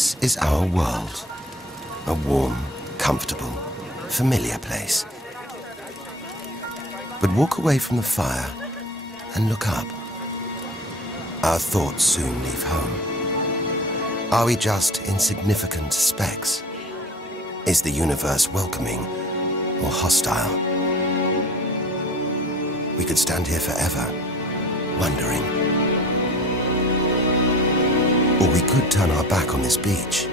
This is our world. A warm, comfortable, familiar place. But walk away from the fire and look up. Our thoughts soon leave home. Are we just insignificant specks? Is the universe welcoming or hostile? We could stand here forever, wondering. Or we could turn our back on this beach,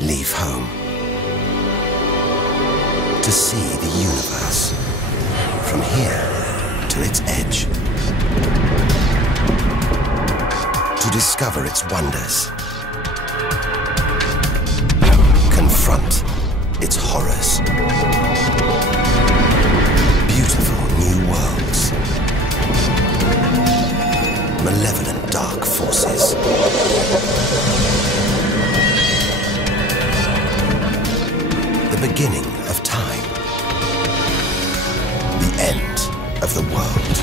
leave home, to see the universe from here to its edge, to discover its wonders, confront its horrors. Beautiful new worlds, malevolent dark forces, the beginning of time, the end of the world.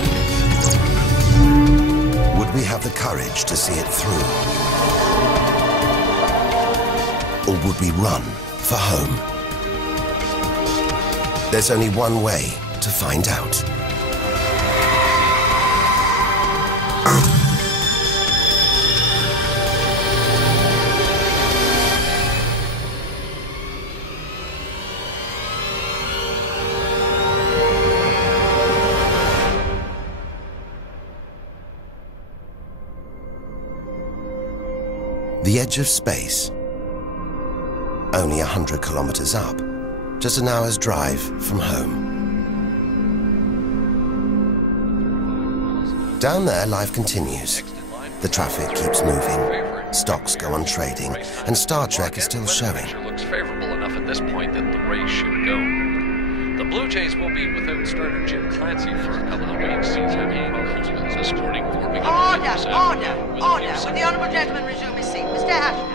Would we have the courage to see it through? Or would we run for home? There's only one way to find out. The edge of space, only 100 kilometers up, just an hour's drive from home. Down there, life continues. The traffic keeps moving, stocks go on trading, and Star Trek is still showing. Looks favorable enough at this point that the race should go. The Blue Jays will be without starter Jim Clancy for a couple of weeks. This morning, warming up Order! Will the honourable gentleman resume his seat? Mr. Ashton.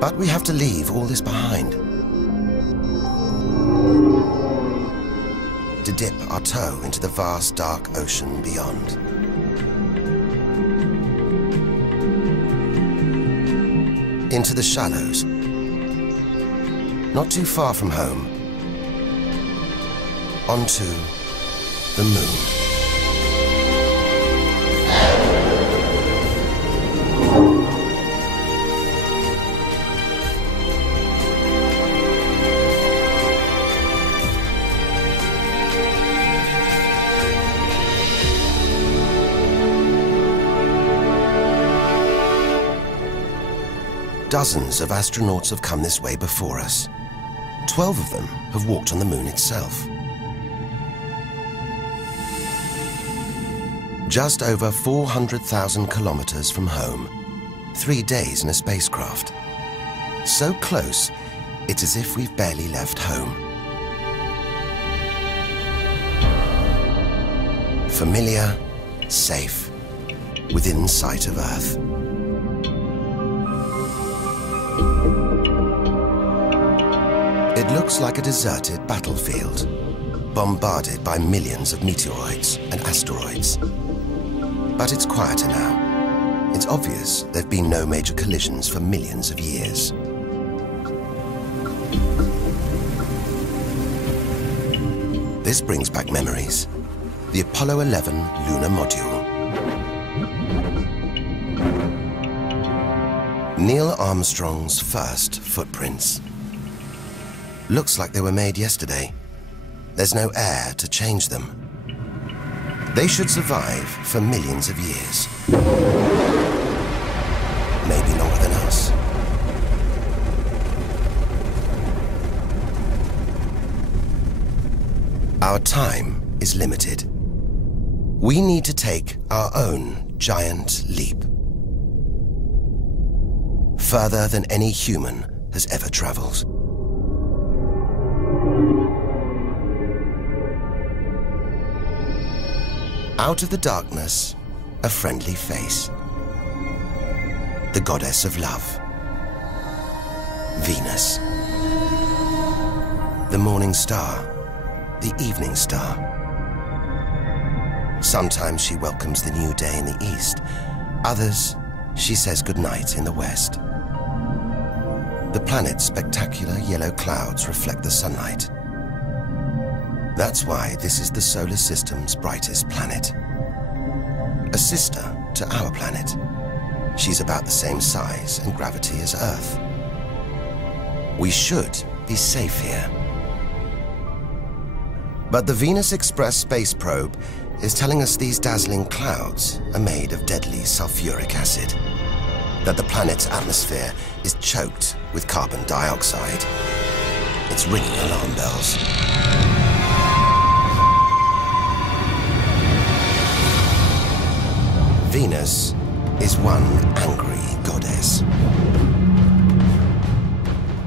But we have to leave all this behind. To dip our toe into the vast dark ocean beyond. Into the shallows. Not too far from home. Onto the moon. Dozens of astronauts have come this way before us. 12 of them have walked on the moon itself. Just over 400,000 kilometers from home, 3 days in a spacecraft. So close, it's as if we've barely left home. Familiar, safe, within sight of Earth. It looks like a deserted battlefield, bombarded by millions of meteoroids and asteroids. But it's quieter now. It's obvious there've been no major collisions for millions of years. This brings back memories. The Apollo 11 lunar module. Neil Armstrong's first footprints. Looks like they were made yesterday. There's no air to change them. They should survive for millions of years. Maybe longer than us. Our time is limited. We need to take our own giant leap. Further than any human has ever traveled. Out of the darkness, a friendly face. The goddess of love. Venus. The morning star. The evening star. Sometimes she welcomes the new day in the east. Others, she says goodnight in the west. The planet's spectacular yellow clouds reflect the sunlight. That's why this is the solar system's brightest planet. A sister to our planet. She's about the same size and gravity as Earth. We should be safe here. But the Venus Express space probe is telling us these dazzling clouds are made of deadly sulfuric acid, that the planet's atmosphere is choked with carbon dioxide. It's ringing alarm bells. Venus is one angry goddess.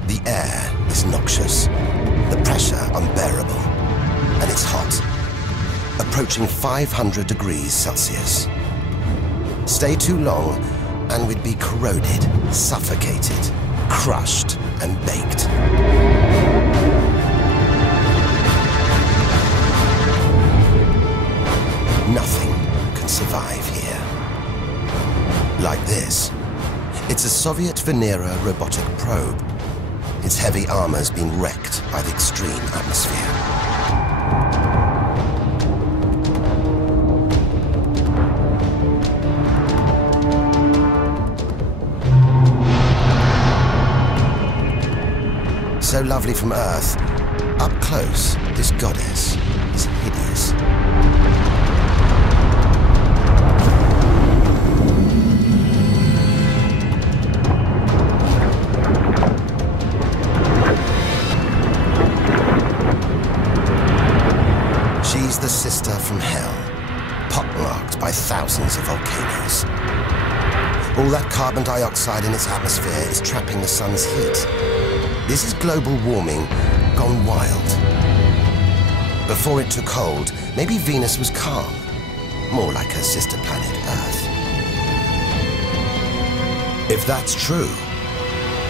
The air is noxious, the pressure unbearable, and it's hot, approaching 500 degrees Celsius. Stay too long and we'd be corroded, suffocated, crushed, and baked. Nothing can survive here. Like this. It's a Soviet Venera robotic probe. Its heavy armor's been wrecked by the extreme atmosphere. So lovely from Earth, up close, this goddess is hideous. She's the sister from hell, pockmarked by thousands of volcanoes. All that carbon dioxide in its atmosphere is trapping the sun's heat. This is global warming gone wild. Before it took hold, maybe Venus was calm, more like her sister planet Earth. If that's true,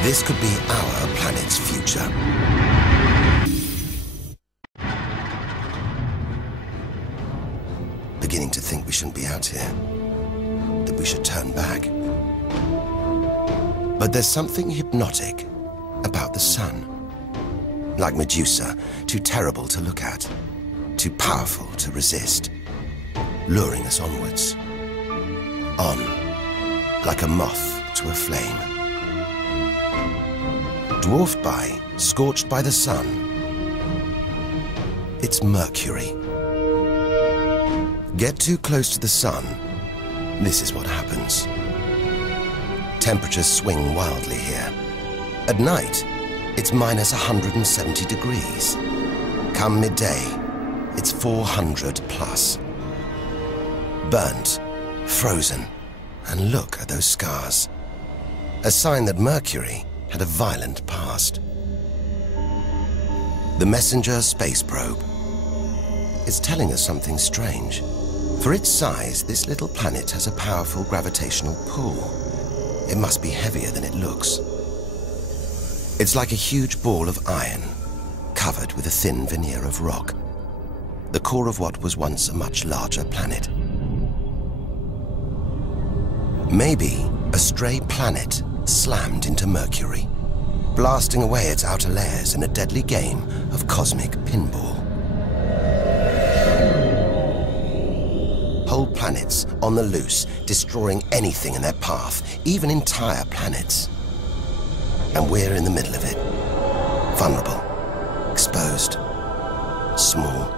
this could be our planet's future. Beginning to think we shouldn't be out here, that we should turn back. But there's something hypnotic about the sun. Like Medusa, too terrible to look at, too powerful to resist, luring us onwards. On, like a moth to a flame. Dwarfed by, scorched by the sun, it's Mercury. Get too close to the sun, this is what happens. Temperatures swing wildly here. At night, it's minus 170 degrees. Come midday, it's 400 plus. Burnt, frozen, and look at those scars. A sign that Mercury had a violent past. The Messenger space probe. It's telling us something strange. For its size, this little planet has a powerful gravitational pull. It must be heavier than it looks. It's like a huge ball of iron, covered with a thin veneer of rock, the core of what was once a much larger planet. Maybe a stray planet slammed into Mercury, blasting away its outer layers in a deadly game of cosmic pinball. Whole planets on the loose, destroying anything in their path, even entire planets. And we're in the middle of it. Vulnerable, exposed, small.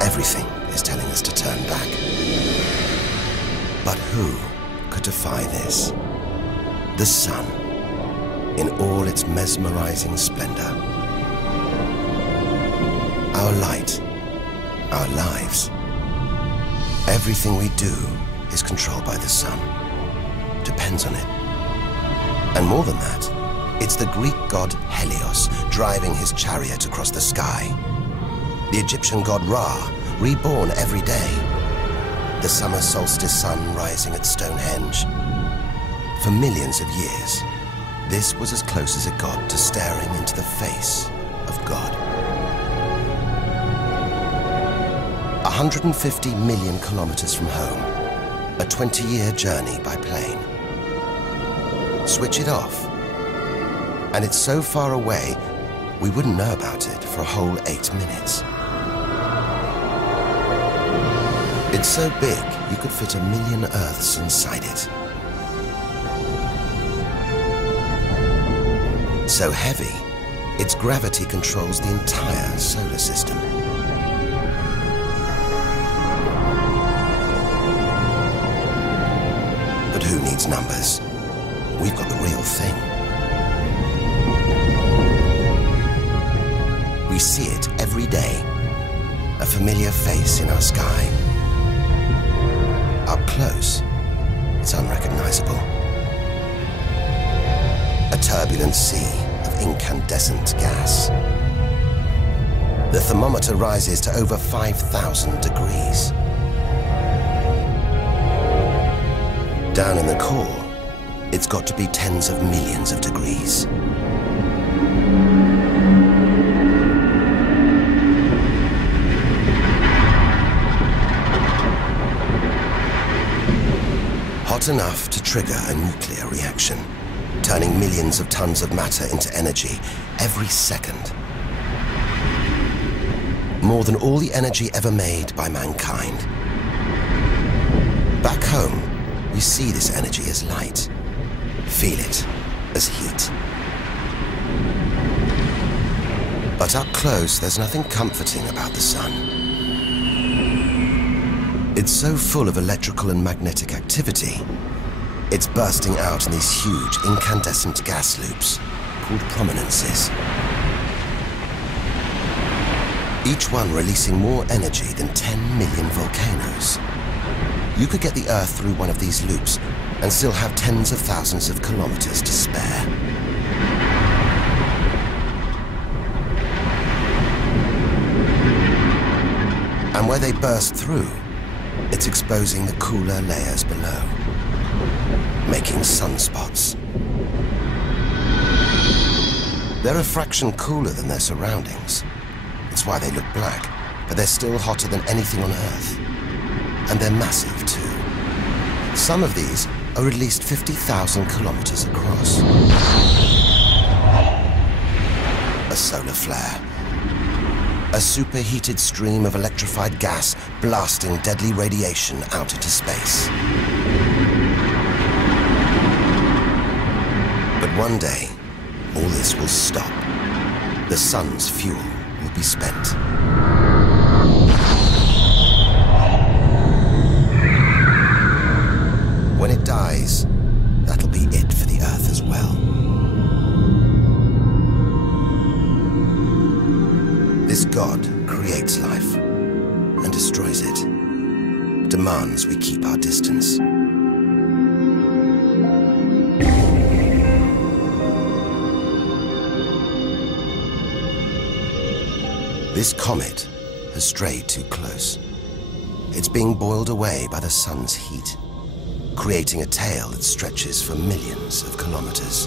Everything is telling us to turn back. But who could defy this? The sun, in all its mesmerizing splendor. Our light, our lives. Everything we do is controlled by the sun, depends on it. And more than that, it's the Greek god Helios driving his chariot across the sky. The Egyptian god Ra, reborn every day. The summer solstice sun rising at Stonehenge. For millions of years, this was as close as it got to staring into the face of God. 150 million kilometers from home, a 20-year journey by plane. Switch it off, and it's so far away, we wouldn't know about it for a whole 8 minutes. It's so big, you could fit 1 million Earths inside it. So heavy, its gravity controls the entire solar system. But who needs numbers? We've got the real thing. We see it every day, a familiar face in our sky. Up close, it's unrecognizable. A turbulent sea of incandescent gas. The thermometer rises to over 5,000 degrees. Down in the core, it's got to be tens of millions of degrees. Hot enough to trigger a nuclear reaction, turning millions of tons of matter into energy every second. More than all the energy ever made by mankind. Back home, we see this energy as light, feel it as heat. But up close, there's nothing comforting about the sun. It's so full of electrical and magnetic activity, it's bursting out in these huge incandescent gas loops called prominences. Each one releasing more energy than 10 million volcanoes. You could get the Earth through one of these loops and still have tens of thousands of kilometers to spare. And where they burst through, it's exposing the cooler layers below, making sunspots. They're a fraction cooler than their surroundings. That's why they look black, but they're still hotter than anything on Earth. And they're massive, too. Some of these are at least 50,000 kilometers across. A solar flare. A superheated stream of electrified gas blasting deadly radiation out into space. But one day, all this will stop. The sun's fuel will be spent. When it dies, that'll be it for the Earth as well. This God creates life and destroys it, demands we keep our distance. This comet has strayed too close. It's being boiled away by the sun's heat, creating a tail that stretches for millions of kilometers.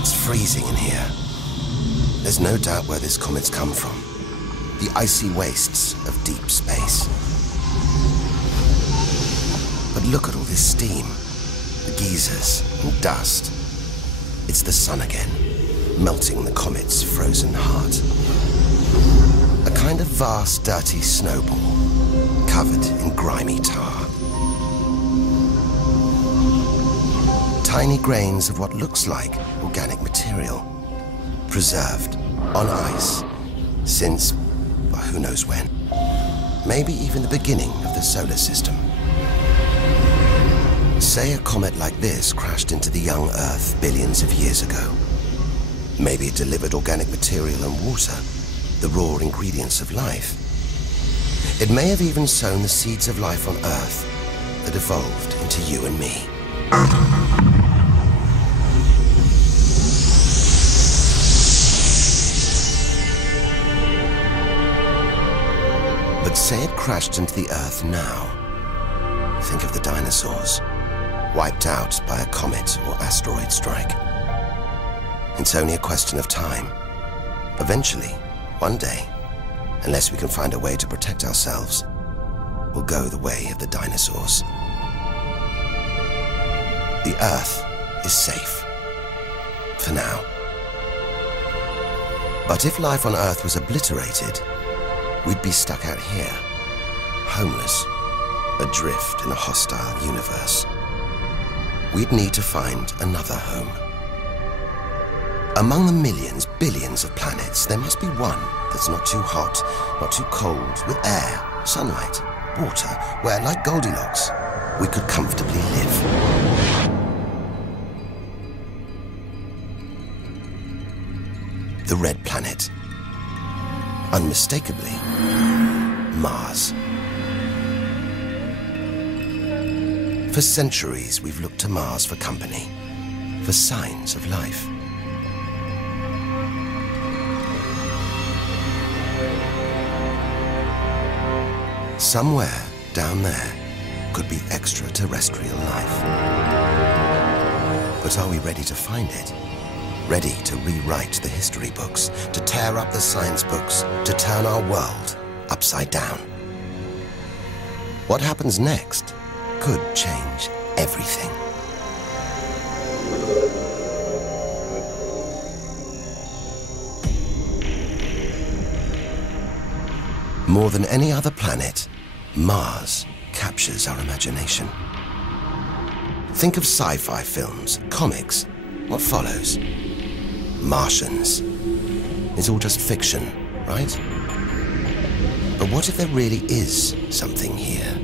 It's freezing in here. There's no doubt where this comet's come from. The icy wastes of deep space. But look at all this steam, the geysers and dust. It's the sun again, melting the comet's frozen heart. A kind of vast, dirty snowball, covered in grimy tar. Tiny grains of what looks like organic material, preserved on ice since, well, who knows when. Maybe even the beginning of the solar system. Say a comet like this crashed into the young Earth billions of years ago. Maybe it delivered organic material and water, the raw ingredients of life. It may have even sown the seeds of life on Earth that evolved into you and me. But say it crashed into the Earth now. Think of the dinosaurs, wiped out by a comet or asteroid strike. It's only a question of time. Eventually, one day, unless we can find a way to protect ourselves, we'll go the way of the dinosaurs. The Earth is safe. For now. But if life on Earth was obliterated, we'd be stuck out here, homeless, adrift in a hostile universe. We'd need to find another home. Among the millions, billions of planets, there must be one that's not too hot, not too cold, with air, sunlight, water, where, like Goldilocks, we could comfortably live. The red planet. Unmistakably, Mars. For centuries, we've looked to Mars for company, for signs of life. Somewhere down there could be extraterrestrial life. But are we ready to find it? Ready to rewrite the history books, to tear up the science books, to turn our world upside down? What happens next could change everything. More than any other planet, Mars captures our imagination. Think of sci-fi films, comics. What follows? Martians. It's all just fiction, right? But what if there really is something here?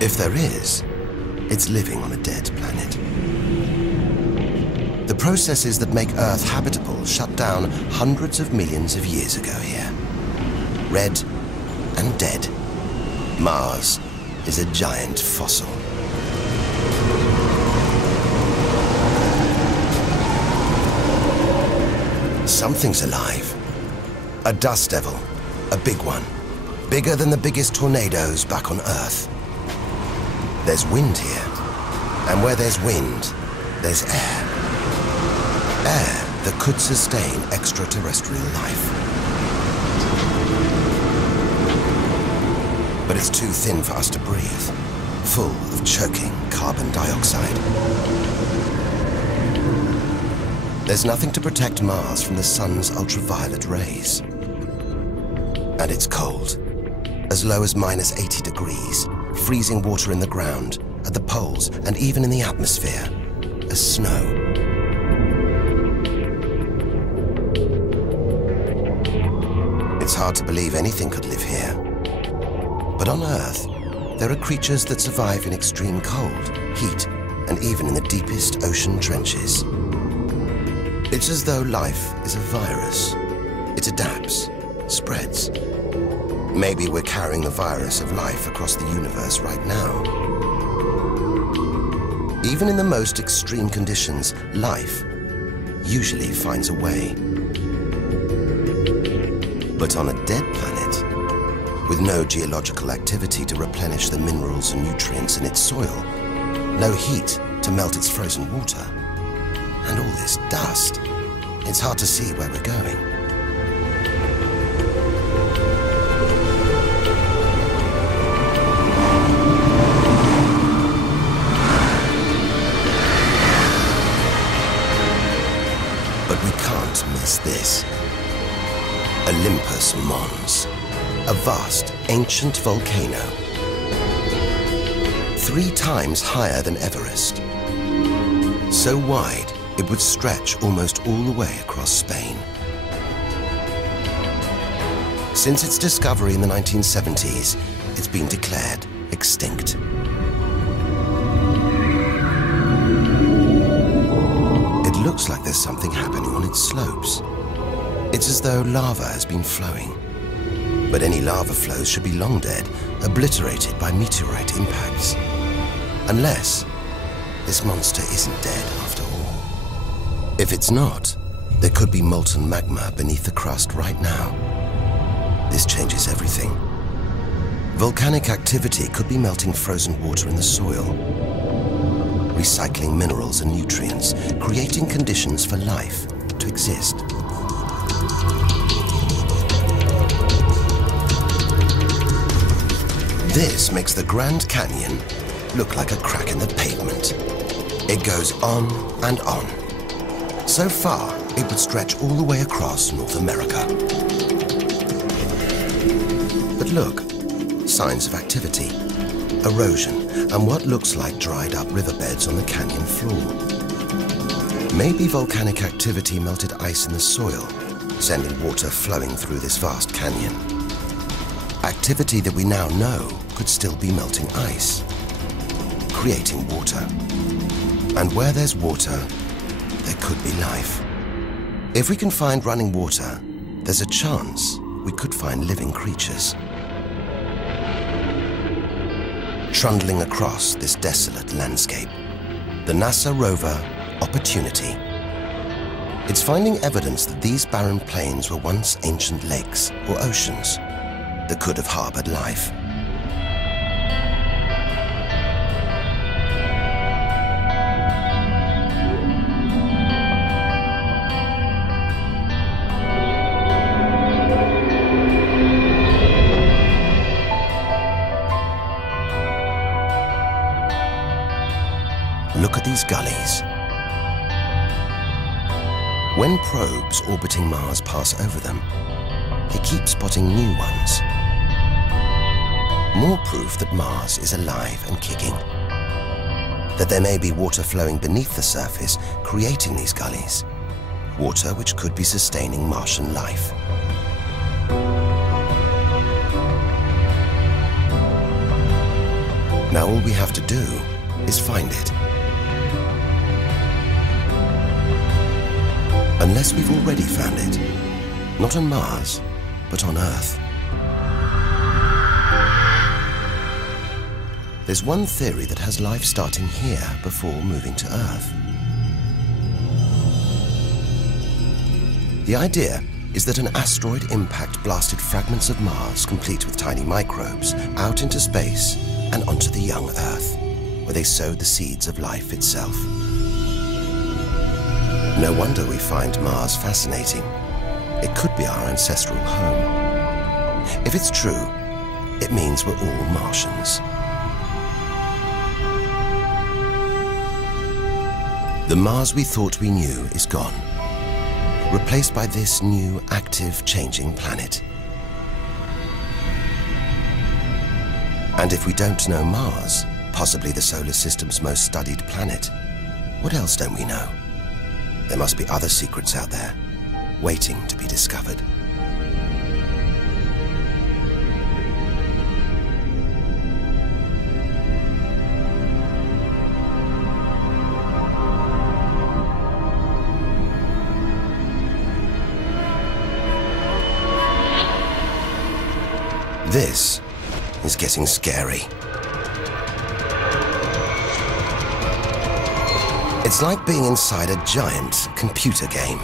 If there is, it's living on a dead planet. The processes that make Earth habitable shut down hundreds of millions of years ago here. Red and dead, Mars is a giant fossil. Something's alive. A dust devil, a big one, bigger than the biggest tornadoes back on Earth. There's wind here, and where there's wind, there's air. Air that could sustain extraterrestrial life. But it's too thin for us to breathe, full of choking carbon dioxide. There's nothing to protect Mars from the sun's ultraviolet rays. And it's cold, as low as -80 degrees, freezing water in the ground, at the poles, and even in the atmosphere, as snow. It's hard to believe anything could live here. But on Earth, there are creatures that survive in extreme cold, heat, and even in the deepest ocean trenches. It's as though life is a virus. It adapts, spreads. Maybe we're carrying the virus of life across the universe right now. Even in the most extreme conditions, life usually finds a way. But on a dead planet, with no geological activity to replenish the minerals and nutrients in its soil, no heat to melt its frozen water, and all this dust, it's hard to see where we're going. But we can't miss this. Olympus Mons, a vast, ancient volcano, 3 times higher than Everest. So wide, it would stretch almost all the way across Spain. Since its discovery in the 1970s, it's been declared extinct. It looks like there's something happening on its slopes. It's as though lava has been flowing. But any lava flows should be long dead, obliterated by meteorite impacts. Unless this monster isn't dead after all. If it's not, there could be molten magma beneath the crust right now. This changes everything. Volcanic activity could be melting frozen water in the soil. recycling minerals and nutrients, creating conditions for life to exist. This makes the Grand Canyon look like a crack in the pavement. It goes on and on. So far, it would stretch all the way across North America. But look, signs of activity, erosion, and what looks like dried up riverbeds on the canyon floor. Maybe volcanic activity melted ice in the soil, sending water flowing through this vast canyon. Activity that we now know could still be melting ice, creating water. And where there's water, there could be life. If we can find running water, there's a chance we could find living creatures. Trundling across this desolate landscape, the NASA rover Opportunity. It's finding evidence that these barren plains were once ancient lakes or oceans that could have harbored life. Look at these gullies. When probes orbiting Mars pass over them, they keep spotting new ones. More proof that Mars is alive and kicking. That there may be water flowing beneath the surface, creating these gullies. Water which could be sustaining Martian life. Now all we have to do is find it. Unless we've already found it, not on Mars, but on Earth. There's one theory that has life starting here before moving to Earth. The idea is that an asteroid impact blasted fragments of Mars, complete with tiny microbes, out into space and onto the young Earth, where they sowed the seeds of life itself. No wonder we find Mars fascinating. It could be our ancestral home. If it's true, it means we're all Martians. The Mars we thought we knew is gone, replaced by this new, active, changing planet. And if we don't know Mars, possibly the solar system's most studied planet, what else don't we know? There must be other secrets out there, waiting to be discovered. This is getting scary. It's like being inside a giant computer game.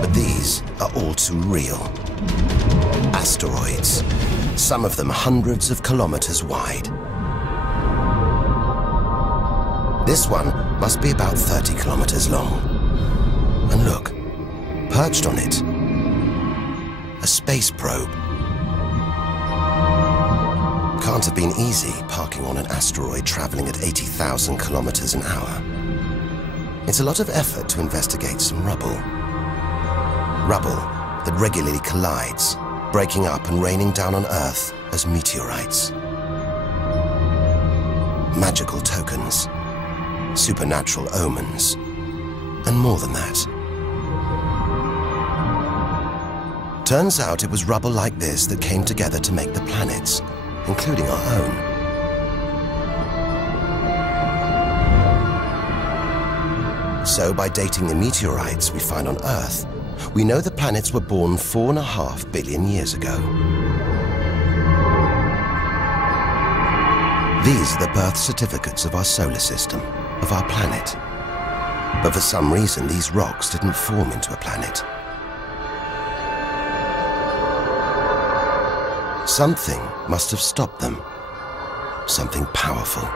But these are all too real. Asteroids, some of them hundreds of kilometers wide. This one must be about 30 kilometers long. And look, perched on it, a space probe. Can't have been easy parking on an asteroid traveling at 80,000 kilometers an hour. It's a lot of effort to investigate some rubble. Rubble that regularly collides, breaking up and raining down on Earth as meteorites. Magical tokens, supernatural omens, and more than that. Turns out it was rubble like this that came together to make the planets, including our own. So by dating the meteorites we find on Earth, we know the planets were born 4.5 billion years ago. These are the birth certificates of our solar system, of our planet. But for some reason, these rocks didn't form into a planet. Something must have stopped them. Something powerful.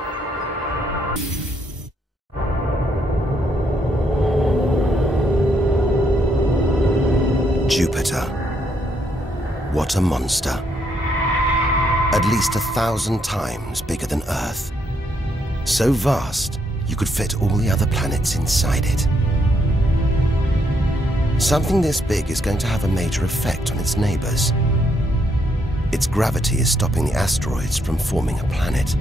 Jupiter. What a monster. At least 1,000 times bigger than Earth. So vast, you could fit all the other planets inside it. Something this big is going to have a major effect on its neighbors. Its gravity is stopping the asteroids from forming a planet.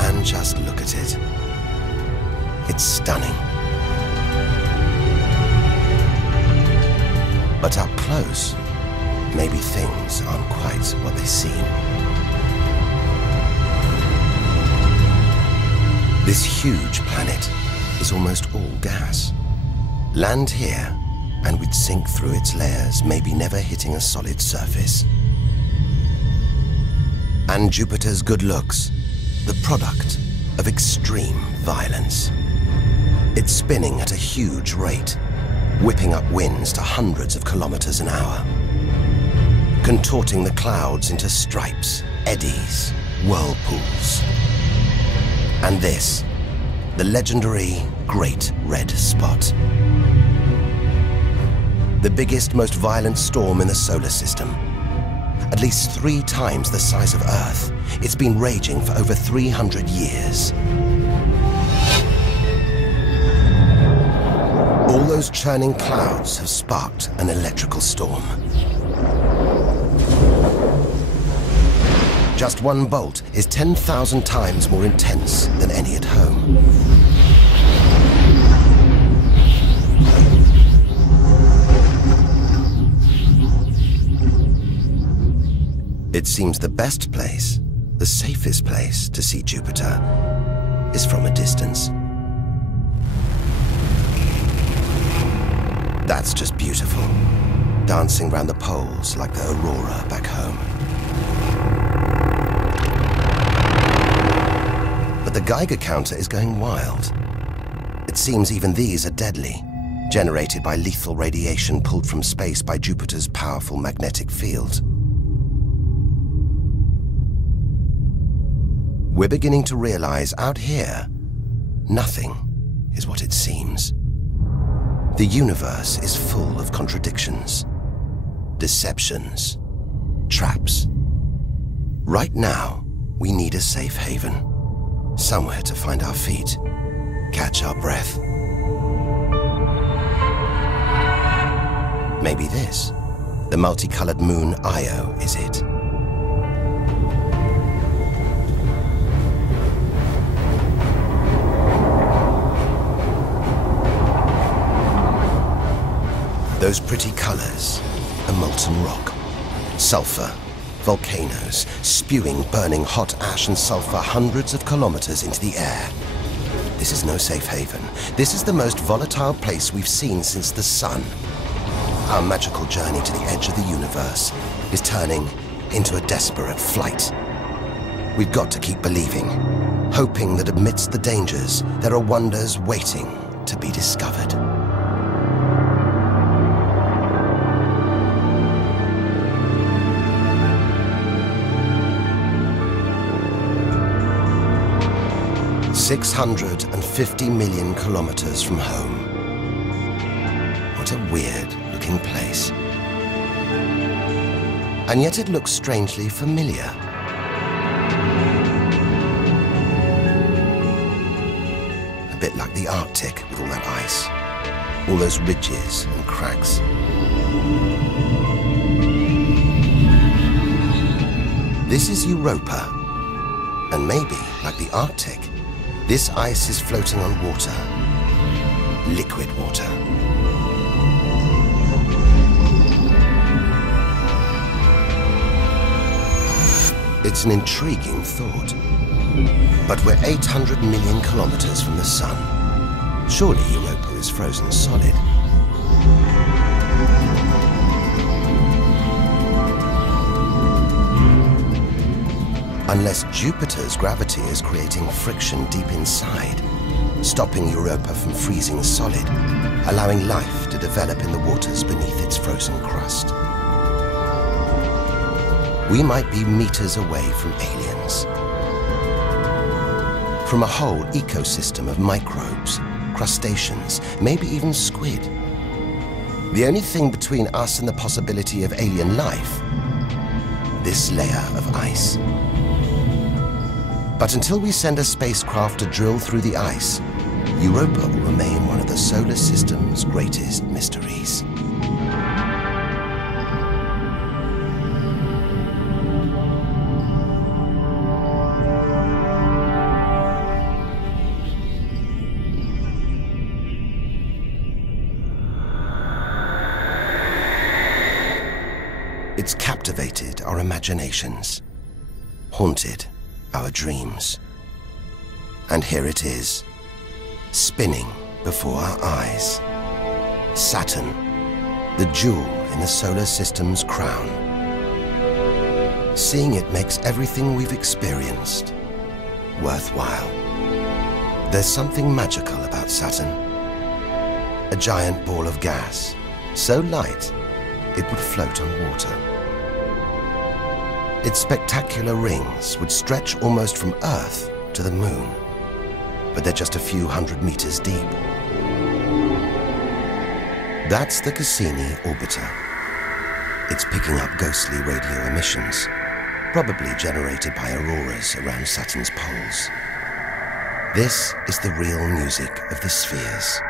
And just look at it. It's stunning. But up close, maybe things aren't quite what they seem. This huge planet is almost all gas. Land here, and we'd sink through its layers, maybe never hitting a solid surface. And Jupiter's good looks, the product of extreme violence. It's spinning at a huge rate, whipping up winds to hundreds of kilometers an hour, contorting the clouds into stripes, eddies, whirlpools. And this, the legendary Great Red Spot. The biggest, most violent storm in the solar system. At least 3 times the size of Earth. It's been raging for over 300 years. All those churning clouds have sparked an electrical storm. Just one bolt is 10,000 times more intense than any at home. It seems the best place, the safest place to see Jupiter is from a distance. That's just beautiful, dancing round the poles like the aurora back home. But the Geiger counter is going wild. It seems even these are deadly, generated by lethal radiation pulled from space by Jupiter's powerful magnetic field. We're beginning to realize out here, nothing is what it seems. The universe is full of contradictions, deceptions, traps. Right now, we need a safe haven, somewhere to find our feet, catch our breath. Maybe this, the multicolored moon Io, is it? Those pretty colors, a molten rock, sulfur, volcanoes, spewing burning hot ash and sulfur hundreds of kilometers into the air. This is no safe haven. This is the most volatile place we've seen since the sun. Our magical journey to the edge of the universe is turning into a desperate flight. We've got to keep believing, hoping that amidst the dangers, there are wonders waiting to be discovered. $650 million kilometers from home. What a weird-looking place. And yet it looks strangely familiar. A bit like the Arctic with all that ice, all those ridges and cracks. This is Europa, and maybe, like the Arctic, this ice is floating on water, liquid water. It's an intriguing thought. But we're 800 million kilometers from the sun. Surely Europa is frozen solid. Unless Jupiter's gravity is creating friction deep inside, stopping Europa from freezing solid, allowing life to to develop in the waters beneath its frozen crust. We might be meters away from aliens, from a whole ecosystem of microbes, crustaceans, maybe even squid. The only thing between us and the possibility of alien life, this layer of ice. But until we send a spacecraft to drill through the ice, Europa will remain one of the solar system's greatest mysteries. It's captivated our imaginations, haunted our dreams. And here it is, spinning before our eyes. Saturn, the jewel in the solar system's crown. Seeing it makes everything we've experienced worthwhile. There's something magical about Saturn. A giant ball of gas, so light it would float on water. Its spectacular rings would stretch almost from Earth to the Moon, but they're just a few hundred meters deep. That's the Cassini orbiter. It's picking up ghostly radio emissions, probably generated by auroras around Saturn's poles. This is the real music of the spheres.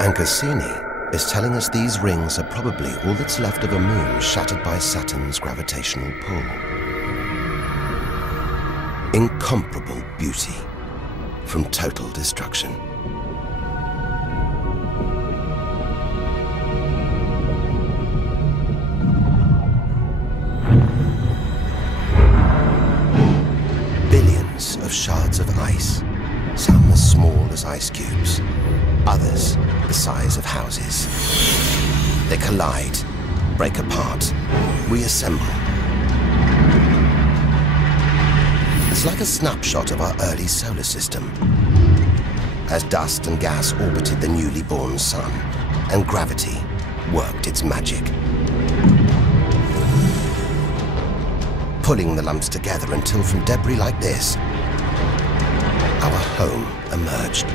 And Cassini is telling us these rings are probably all that's left of a moon shattered by Saturn's gravitational pull. Incomparable beauty from total destruction. Billions of shards of ice, some as small as ice cubes, others the size of houses. They collide, break apart, reassemble. It's like a snapshot of our early solar system, as dust and gas orbited the newly born sun, and gravity worked its magic, pulling the lumps together until from debris like this, our home emerged.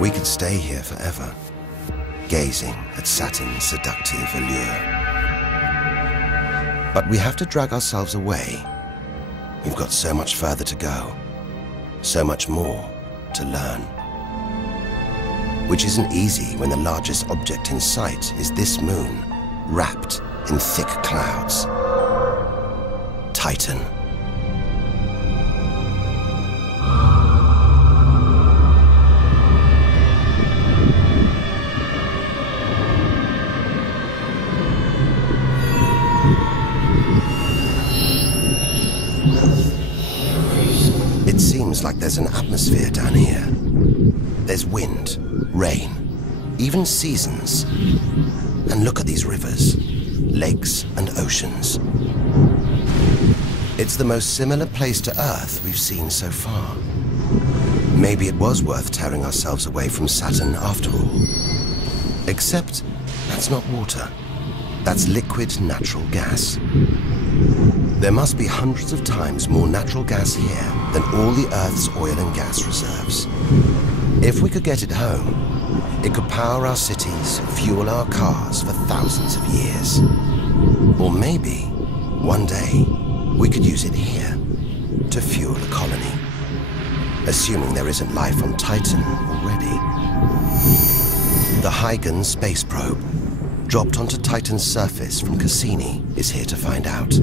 We could stay here forever, gazing at Saturn's seductive allure. But we have to drag ourselves away. We've got so much further to go, so much more to learn. Which isn't easy when the largest object in sight is this moon, wrapped in thick clouds. Titan. Like there's an atmosphere down here. There's wind, rain, even seasons. And look at these rivers, lakes and oceans. It's the most similar place to Earth we've seen so far. Maybe it was worth tearing ourselves away from Saturn after all. Except that's not water. That's liquid natural gas. There must be hundreds of times more natural gas here than all the Earth's oil and gas reserves. If we could get it home, it could power our cities, fuel our cars for thousands of years. Or maybe, one day, we could use it here to fuel a colony. Assuming there isn't life on Titan already. The Huygens space probe, dropped onto Titan's surface from Cassini, is here to find out.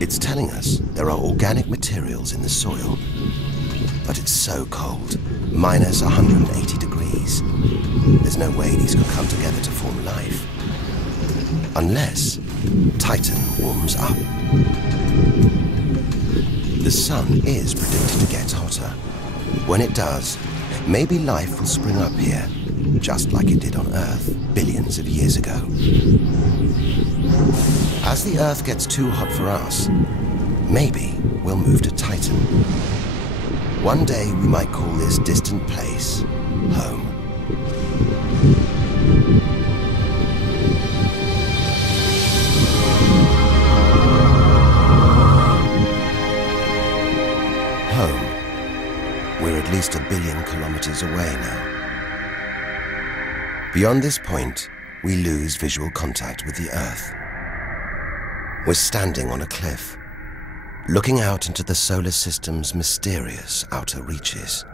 It's telling us there are organic materials in the soil, but it's so cold, minus 180 degrees. There's no way these could come together to form life. Unless Titan warms up. The sun is predicted to get hotter. When it does, maybe life will spring up here, just like it did on Earth billions of years ago. As the Earth gets too hot for us, maybe we'll move to Titan. One day we might call this distant place home. Home. We're at least 1 billion kilometers away now. Beyond this point, we lose visual contact with the Earth. We're standing on a cliff, looking out into the solar system's mysterious outer reaches.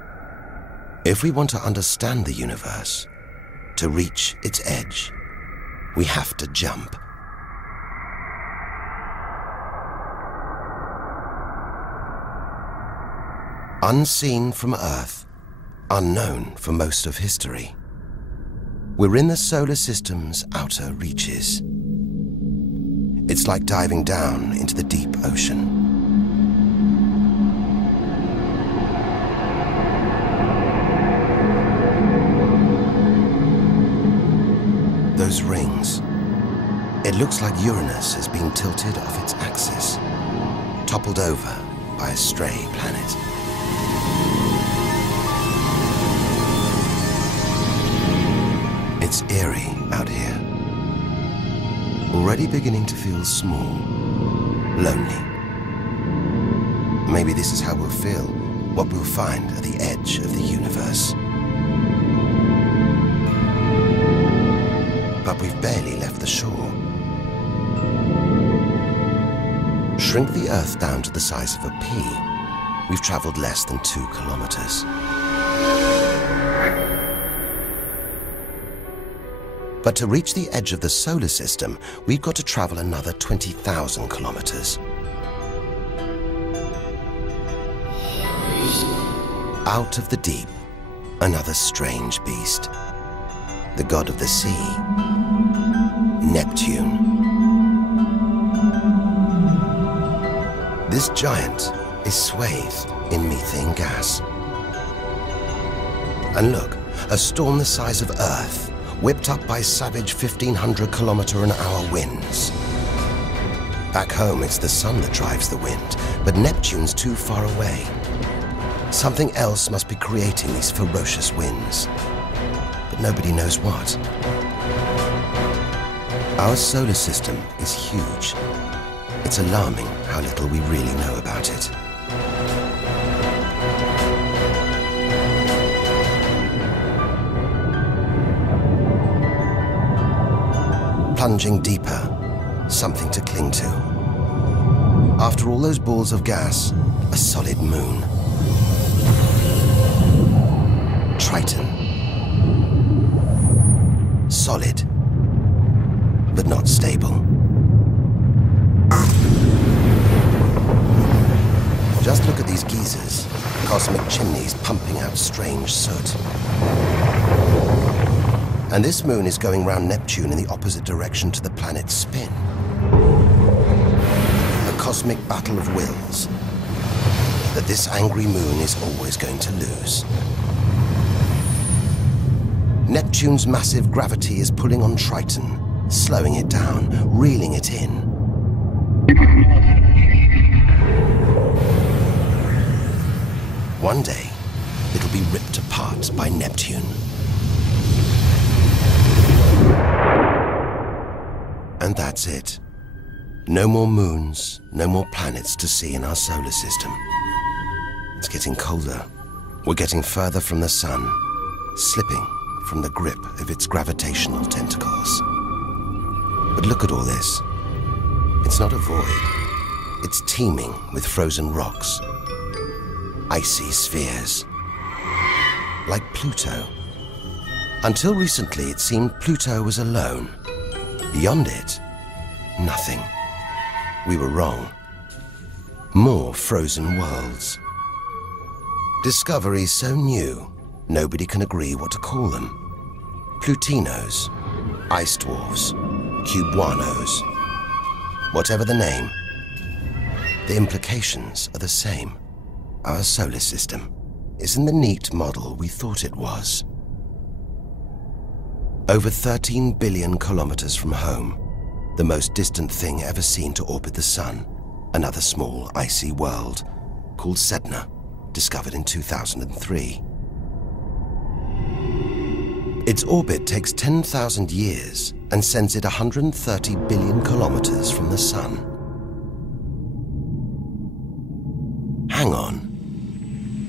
If we want to understand the universe, to reach its edge, we have to jump. Unseen from Earth, unknown for most of history, we're in the solar system's outer reaches. It's like diving down into the deep ocean. Those rings. It looks like Uranus has been tilted off its axis, toppled over by a stray planet. It's eerie out here. Already beginning to feel small, lonely. Maybe this is how we'll feel, what we'll find at the edge of the universe. But we've barely left the shore. Shrink the Earth down to the size of a pea. We've traveled less than 2 kilometers. But to reach the edge of the solar system, we've got to travel another 20,000 kilometers. Out of the deep, another strange beast. The god of the sea, Neptune. This giant is swathed in methane gas. And look, a storm the size of Earth, whipped up by savage 1,500-kilometer-an-hour winds. Back home, it's the sun that drives the wind, but Neptune's too far away. Something else must be creating these ferocious winds, but nobody knows what. Our solar system is huge. It's alarming how little we really know about it. Plunging deeper, something to cling to. After all those balls of gas, a solid moon. Triton. Solid, but not stable. Just look at these geysers, cosmic chimneys pumping out strange soot. And this moon is going round Neptune in the opposite direction to the planet's spin. A cosmic battle of wills that this angry moon is always going to lose. Neptune's massive gravity is pulling on Triton, slowing it down, reeling it in. One day, it'll be ripped apart by Neptune. And that's it. No more moons, no more planets to see in our solar system. It's getting colder. We're getting further from the sun, slipping from the grip of its gravitational tentacles. But look at all this. It's not a void. It's teeming with frozen rocks, icy spheres, like Pluto. Until recently, it seemed Pluto was alone. Beyond it, nothing. We were wrong. More frozen worlds. Discoveries so new, nobody can agree what to call them. Plutinos, ice dwarfs, cubanos. Whatever the name, the implications are the same. Our solar system isn't the neat model we thought it was. Over 13 billion kilometers from home, the most distant thing ever seen to orbit the Sun, another small icy world called Sedna, discovered in 2003. Its orbit takes 10,000 years and sends it 130 billion kilometers from the Sun. Hang on,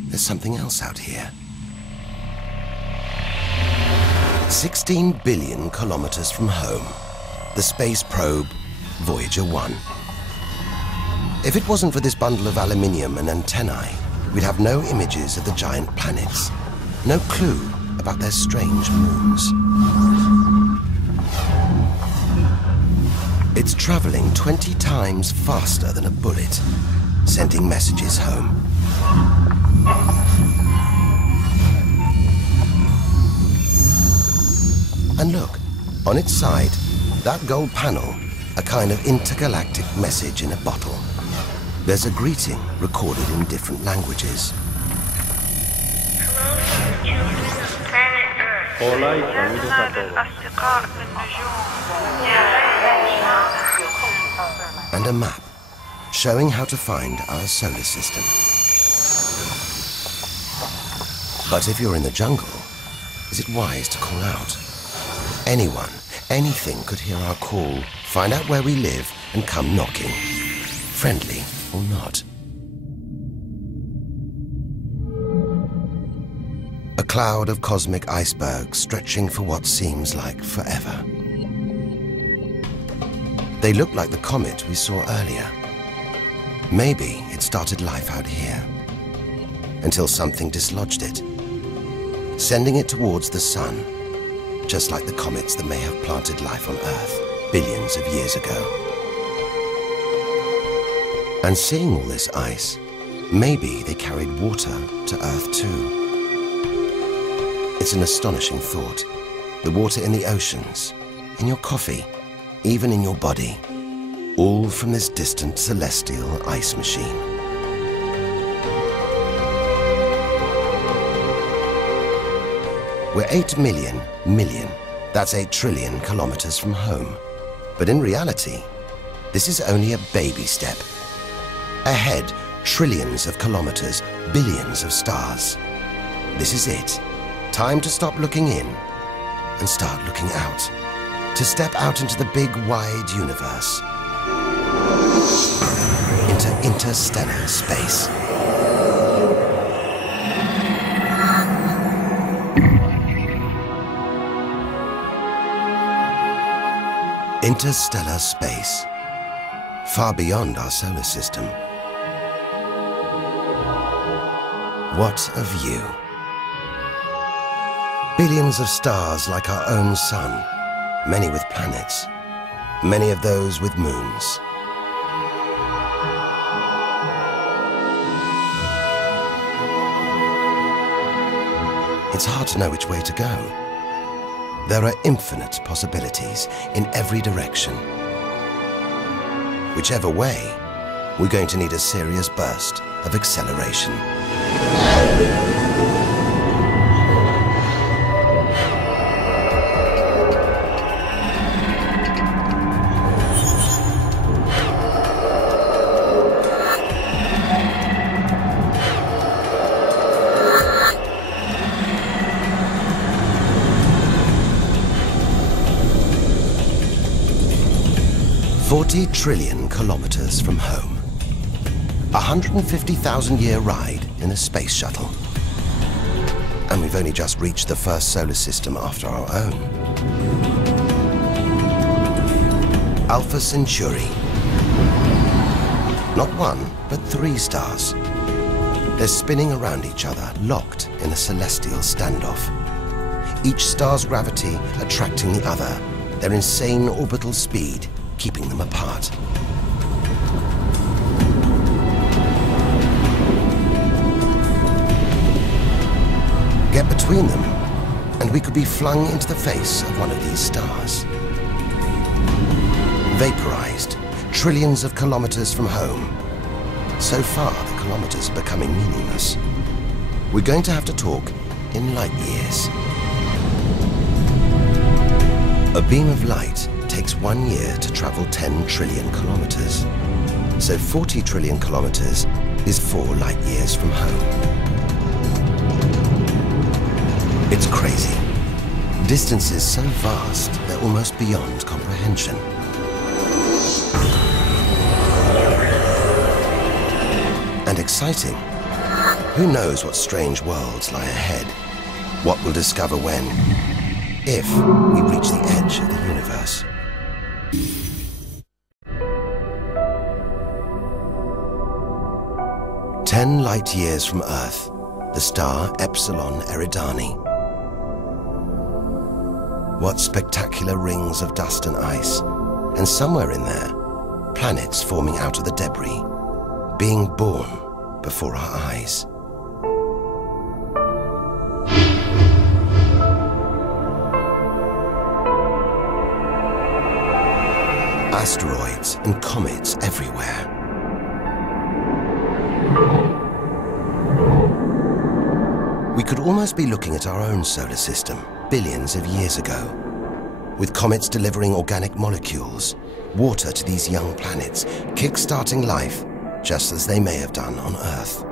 there's something else out here. 16 billion kilometers from home, the space probe Voyager 1. If it wasn't for this bundle of aluminium and antennae, we'd have no images of the giant planets, no clue about their strange moons. It's traveling 20 times faster than a bullet, sending messages home. And look, on its side, that gold panel, a kind of intergalactic message in a bottle. There's a greeting recorded in different languages. And a map showing how to find our solar system. But if you're in the jungle, is it wise to call out? Anyone, anything could hear our call, find out where we live, and come knocking, friendly or not. A cloud of cosmic icebergs stretching for what seems like forever. They look like the comet we saw earlier. Maybe it started life out here, until something dislodged it, sending it towards the Sun, just like the comets that may have planted life on Earth billions of years ago. And seeing all this ice, maybe they carried water to Earth too. It's an astonishing thought. The water in the oceans, in your coffee, even in your body, all from this distant celestial ice machine. We're 8 million, that's 8 trillion kilometers from home. But in reality, this is only a baby step. Ahead, trillions of kilometers, billions of stars. This is it. Time to stop looking in and start looking out. To step out into the big, wide universe. Into interstellar space. Interstellar space, far beyond our solar system. What a view. Billions of stars like our own sun, many with planets, many of those with moons. It's hard to know which way to go. There are infinite possibilities in every direction. Whichever way, we're going to need a serious burst of acceleration. $40 trillion kilometers from home. 150,000-year ride in a space shuttle. And we've only just reached the first solar system after our own. Alpha Centauri. Not one, but 3 stars. They're spinning around each other, locked in a celestial standoff. Each star's gravity attracting the other, their insane orbital speed keeping them apart. Get between them, and we could be flung into the face of one of these stars. Vaporized, trillions of kilometers from home. So far, the kilometers are becoming meaningless. We're going to have to talk in light years. A beam of light takes 1 year to travel 10 trillion kilometers. So 40 trillion kilometers is 4 light years from home. It's crazy. Distances so vast, they're almost beyond comprehension. And exciting. Who knows what strange worlds lie ahead? What we'll discover when, if we reach the edge of the universe. "10 light years from Earth, the star Epsilon Eridani. What spectacular rings of dust and ice, and somewhere in there, planets forming out of the debris, being born before our eyes. Asteroids and comets everywhere. We could almost be looking at our own solar system billions of years ago, with comets delivering organic molecules, water to these young planets, kick-starting life just as they may have done on Earth.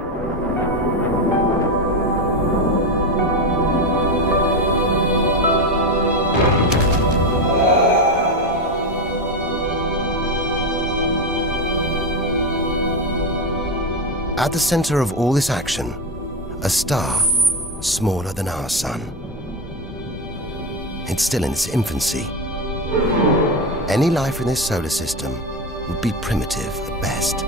At the center of all this action, a star smaller than our sun. It's still in its infancy. Any life in this solar system would be primitive at best.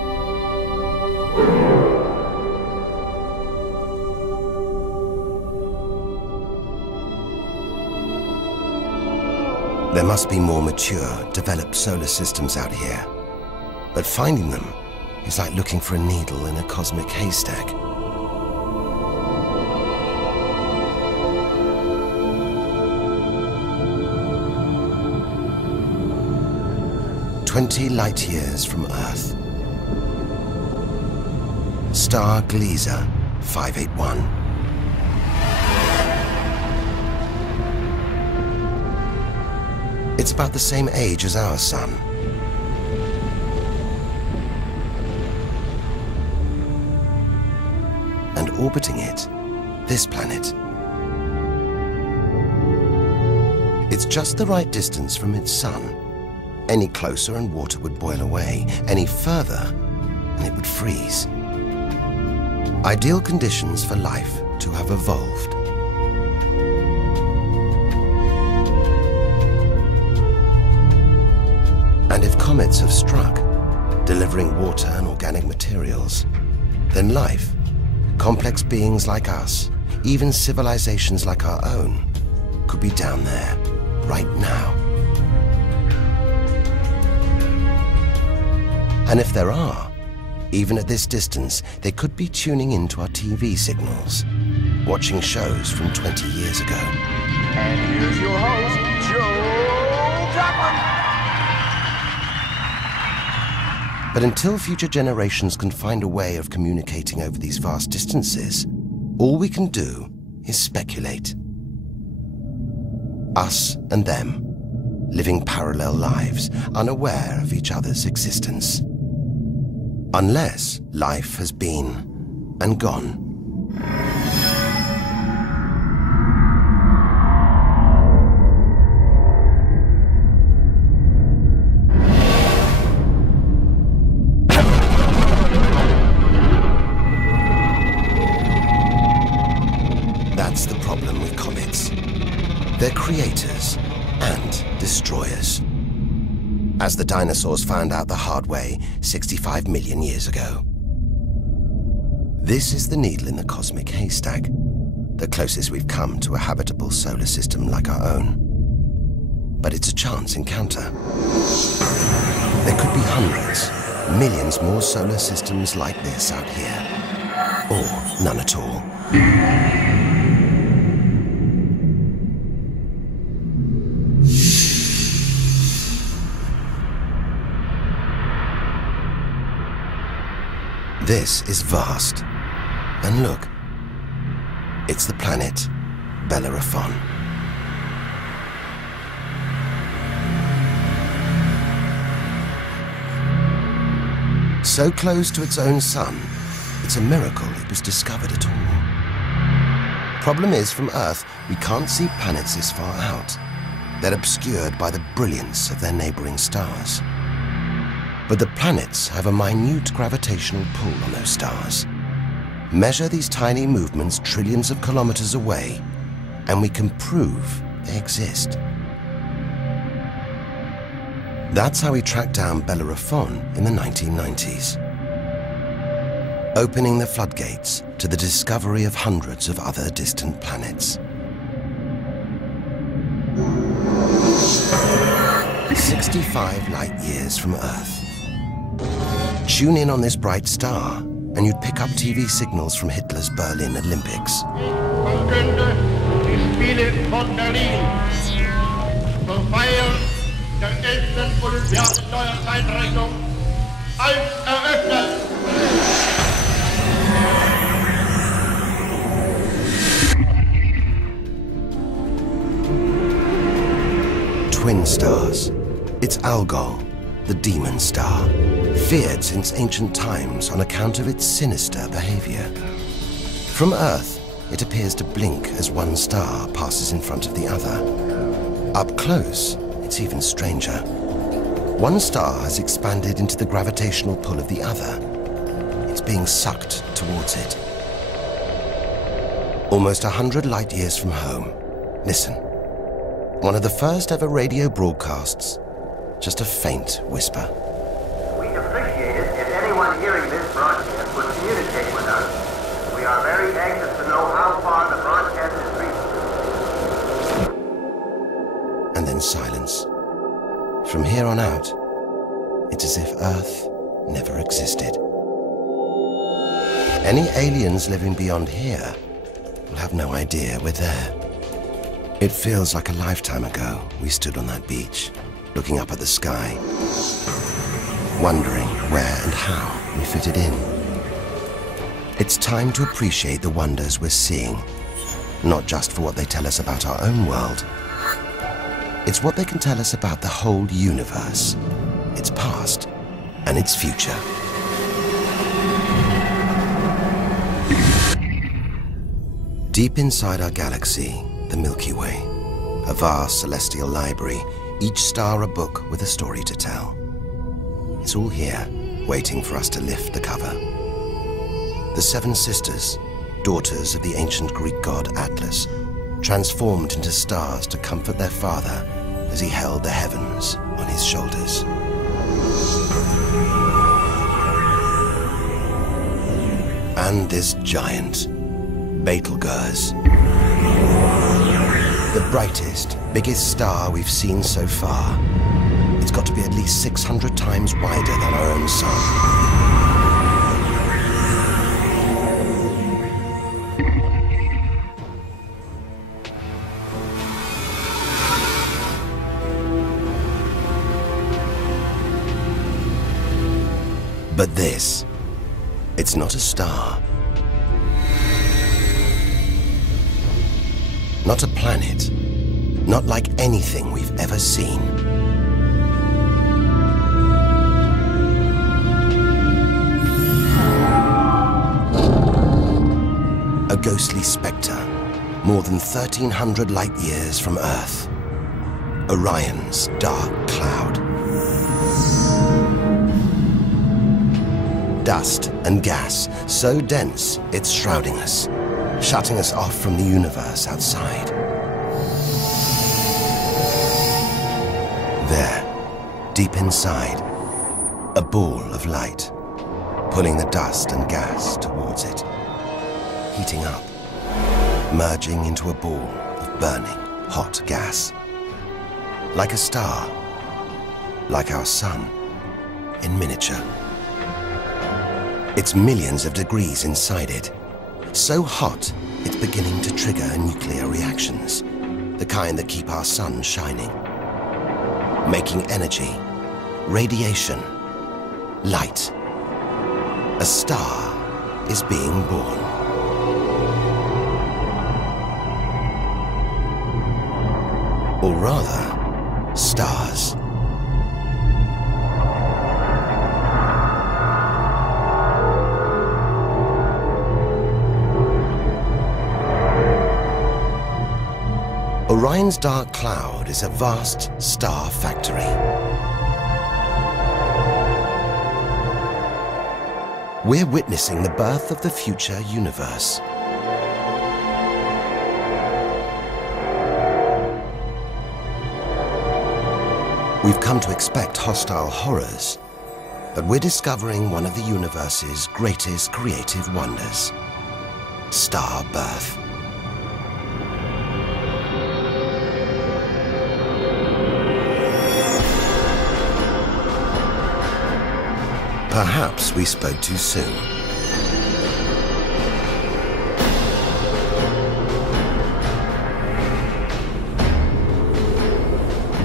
There must be more mature, developed solar systems out here, but finding them is like looking for a needle in a cosmic haystack. "20 light years from Earth. Star Gliese 581. It's about the same age as our sun. And orbiting it, this planet. It's just the right distance from its sun. Any closer and water would boil away. Any further and it would freeze. Ideal conditions for life to have evolved. And if comets have struck, delivering water and organic materials, then life, complex beings like us, even civilizations like our own, could be down there, right now. And if there are, even at this distance, they could be tuning into our TV signals, watching shows from 20 years ago. And here's your host, Geographic. But until future generations can find a way of communicating over these vast distances, all we can do is speculate. Us and them, living parallel lives, unaware of each other's existence. Unless life has been and gone. That's the problem with comets. They're creators and destroyers. As the dinosaurs found out the hard way 65 million years ago. This is the needle in the cosmic haystack, the closest we've come to a habitable solar system like our own. But it's a chance encounter. There could be hundreds, millions more solar systems like this out here. Or none at all. This is vast. And look, it's the planet Bellerophon. So close to its own sun, it's a miracle it was discovered at all. Problem is, from Earth, we can't see planets this far out. They're obscured by the brilliance of their neighboring stars. But the planets have a minute gravitational pull on those stars. Measure these tiny movements trillions of kilometers away, and we can prove they exist. That's how we tracked down Bellerophon in the 1990s, opening the floodgates to the discovery of hundreds of other distant planets. 65 light years from Earth. Tune in on this bright star, and you'd pick up TV signals from Hitler's Berlin Olympics. Twin stars. It's Algol, the demon star, feared since ancient times on account of its sinister behavior. From Earth, it appears to blink as one star passes in front of the other. Up close, it's even stranger. One star has expanded into the gravitational pull of the other. It's being sucked towards it. Almost 100 light years from home. Listen. One of the first ever radio broadcasts. Just a faint whisper. We'd appreciate it if anyone hearing this broadcast would communicate with us. We are very anxious to know how far the broadcast is reaching. And then silence. From here on out, it's as if Earth never existed. Any aliens living beyond here will have no idea we're there. It feels like a lifetime ago we stood on that beach, looking up at the sky, wondering where and how we fitted in. It's time to appreciate the wonders we're seeing, not just for what they tell us about our own world. It's what they can tell us about the whole universe, its past and its future. Deep inside our galaxy, the Milky Way, a vast celestial library, each star a book with a story to tell. It's all here, waiting for us to lift the cover. The seven sisters, daughters of the ancient Greek god Atlas, transformed into stars to comfort their father as he held the heavens on his shoulders. And this giant, Betelgeuse, the brightest, biggest star we've seen so far. It's got to be at least 600 times wider than our own sun. But this, it's not a star. Not a planet. Not like anything we've ever seen. A ghostly spectre, more than 1,300 light years from Earth. Orion's dark cloud. Dust and gas, so dense it's shrouding us, shutting us off from the universe outside. There, deep inside, a ball of light, pulling the dust and gas towards it, heating up, merging into a ball of burning, hot gas. Like a star, like our sun, in miniature. It's millions of degrees inside it. So hot, it's beginning to trigger nuclear reactions, the kind that keep our sun shining. Making energy, radiation, light. A star is being born. Or rather, stars. Orion's dark cloud is a vast star factory. We're witnessing the birth of the future universe. We've come to expect hostile horrors, but we're discovering one of the universe's greatest creative wonders: star birth. Perhaps we spoke too soon.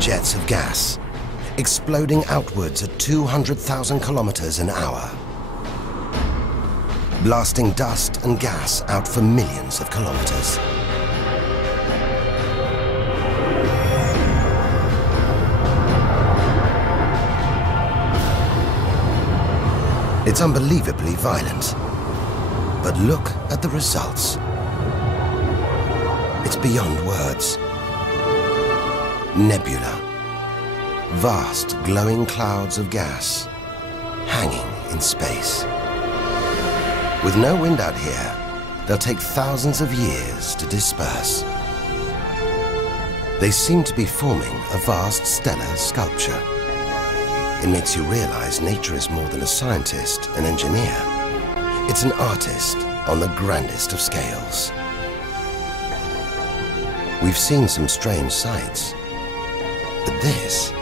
Jets of gas, exploding outwards at 200,000 kilometers an hour, blasting dust and gas out for millions of kilometers. It's unbelievably violent, but look at the results. It's beyond words. Nebula. Vast glowing clouds of gas hanging in space. With no wind out here, they'll take thousands of years to disperse. They seem to be forming a vast stellar sculpture. It makes you realize nature is more than a scientist, an engineer. It's an artist on the grandest of scales. We've seen some strange sights, but this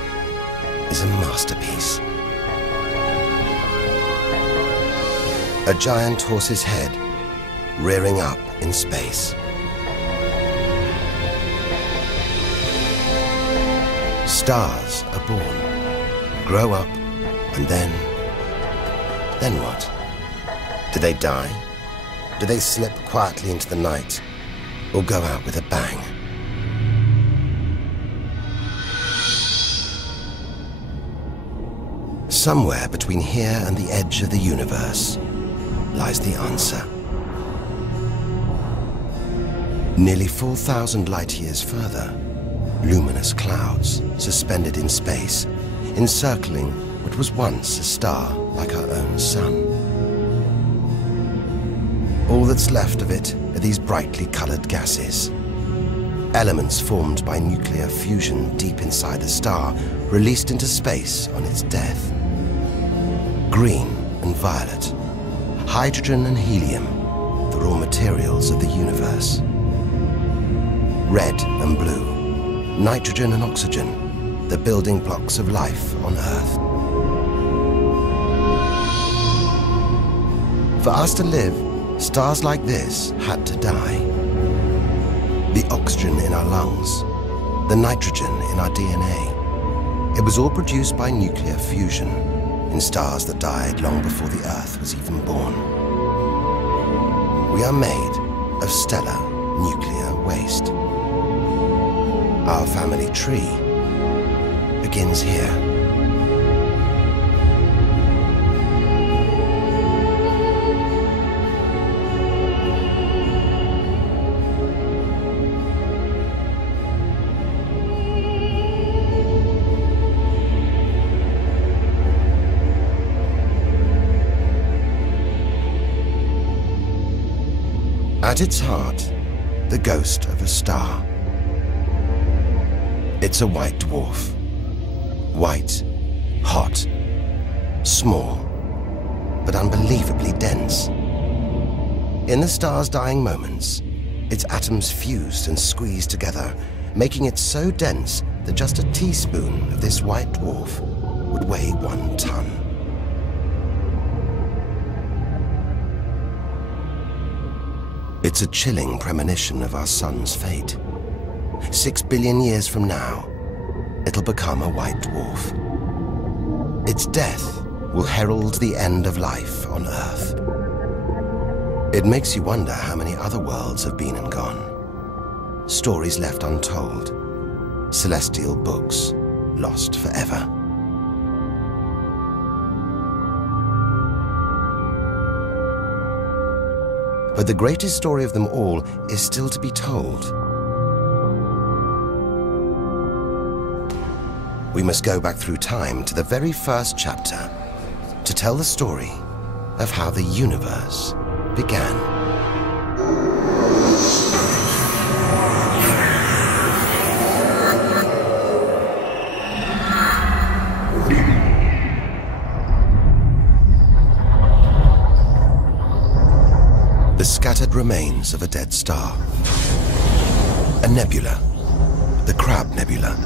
is a masterpiece. A giant horse's head rearing up in space. Stars are born, grow up, and then what? Do they die? Do they slip quietly into the night, or go out with a bang? Somewhere between here and the edge of the universe lies the answer. Nearly 4,000 light years further, luminous clouds suspended in space, encircling what was once a star like our own sun. All that's left of it are these brightly colored gases. Elements formed by nuclear fusion deep inside the star, released into space on its death. Green and violet, hydrogen and helium, the raw materials of the universe. Red and blue, nitrogen and oxygen, the building blocks of life on Earth. For us to live, stars like this had to die. The oxygen in our lungs, the nitrogen in our DNA, it was all produced by nuclear fusion in stars that died long before the Earth was even born. We are made of stellar nuclear waste. Our family tree begins here. At its heart, the ghost of a star. It's a white dwarf. White, hot, small, but unbelievably dense. In the star's dying moments, its atoms fused and squeezed together, making it so dense that just a teaspoon of this white dwarf would weigh 1 ton. It's a chilling premonition of our sun's fate. 6 billion years from now, it'll become a white dwarf. Its death will herald the end of life on Earth. It makes you wonder how many other worlds have been and gone. Stories left untold. Celestial books lost forever. But the greatest story of them all is still to be told. we must go back through time to the very first chapter to tell the story of how the universe began. The scattered remains of a dead star. A nebula, the Crab Nebula.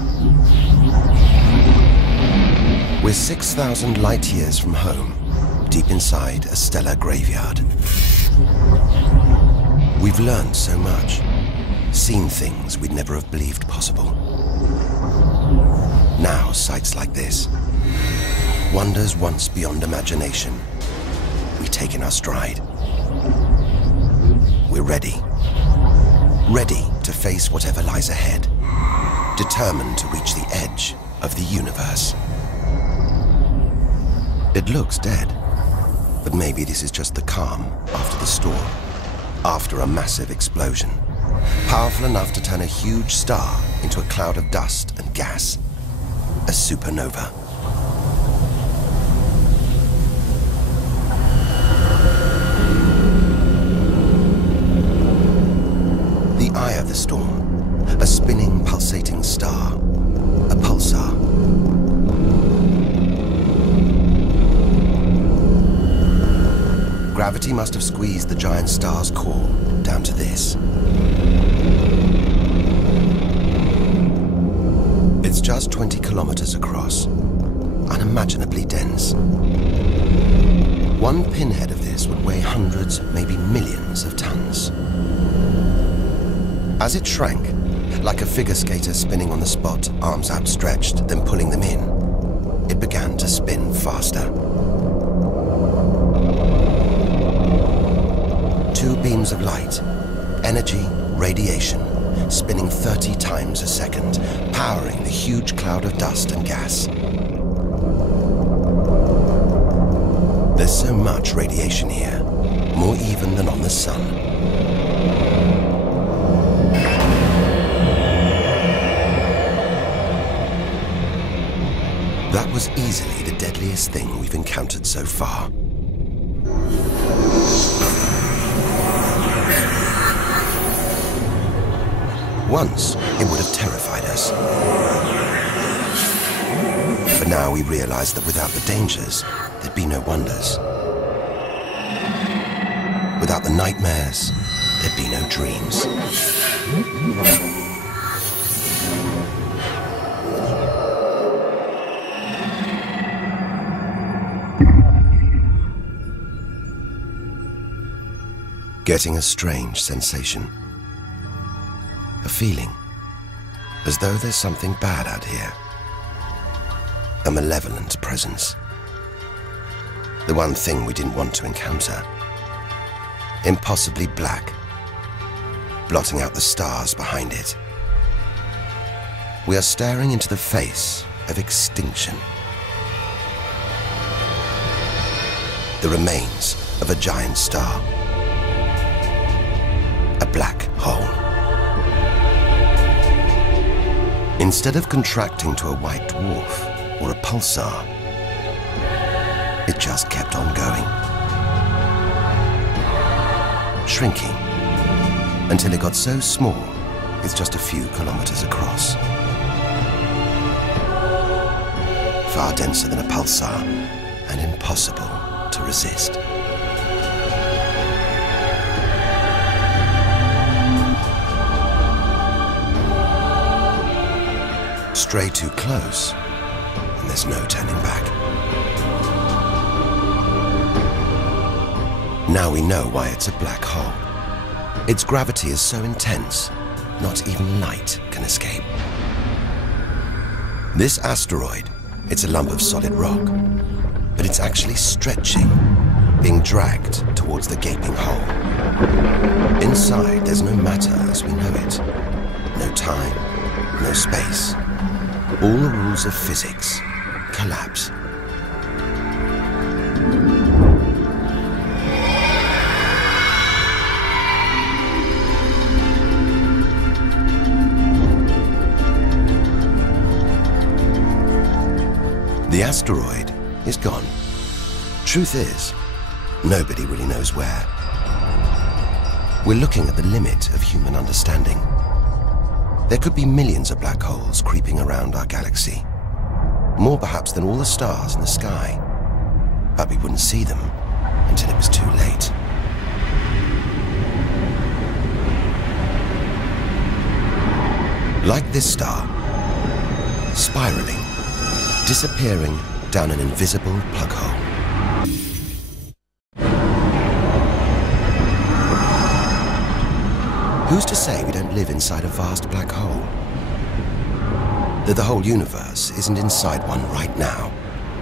We're 6,000 light years from home, deep inside a stellar graveyard. We've learned so much, seen things we'd never have believed possible. Now, sights like this, wonders once beyond imagination, we take in our stride. We're ready. Ready to face whatever lies ahead. Determined to reach the edge of the universe. It looks dead, but maybe this is just the calm after the storm. After a massive explosion. Powerful enough to turn a huge star into a cloud of dust and gas. A supernova. The eye of the storm, a spinning, pulsating star, a pulsar. Gravity must have squeezed the giant star's core down to this. It's just 20 kilometers across, unimaginably dense. One pinhead of this would weigh hundreds, maybe millions of tons. As it shrank, like a figure skater spinning on the spot, arms outstretched, then pulling them in, it began to spin faster. Two beams of light, energy, radiation, spinning 30 times a second, powering the huge cloud of dust and gas. There's so much radiation here, more even than on the sun. That was easily the deadliest thing we've encountered so far. Once, it would have terrified us. But now we realize that without the dangers, there'd be no wonders. Without the nightmares, there'd be no dreams. Getting a strange sensation. A feeling, as though there's something bad out here. A malevolent presence. The one thing we didn't want to encounter. Impossibly black, blotting out the stars behind it. We are staring into the face of extinction. The remains of a giant star. A black hole. Instead of contracting to a white dwarf or a pulsar, it just kept on going. Shrinking until it got so small it's just a few kilometers across. Far denser than a pulsar and impossible to resist. Stray too close, and there's no turning back. Now we know why it's a black hole. Its gravity is so intense, not even light can escape. This asteroid, it's a lump of solid rock, but it's actually stretching, being dragged towards the gaping hole. Inside, there's no matter as we know it. No time, no space. All the rules of physics collapse. asteroid is gone. Truth is, nobody really knows where. We're looking at the limit of human understanding. There could be millions of black holes creeping around our galaxy. More perhaps than all the stars in the sky. But we wouldn't see them until it was too late. Like this star, spiraling, disappearing down an invisible plug hole. Who's to say we don't live inside a vast black hole? That the whole universe isn't inside one right now,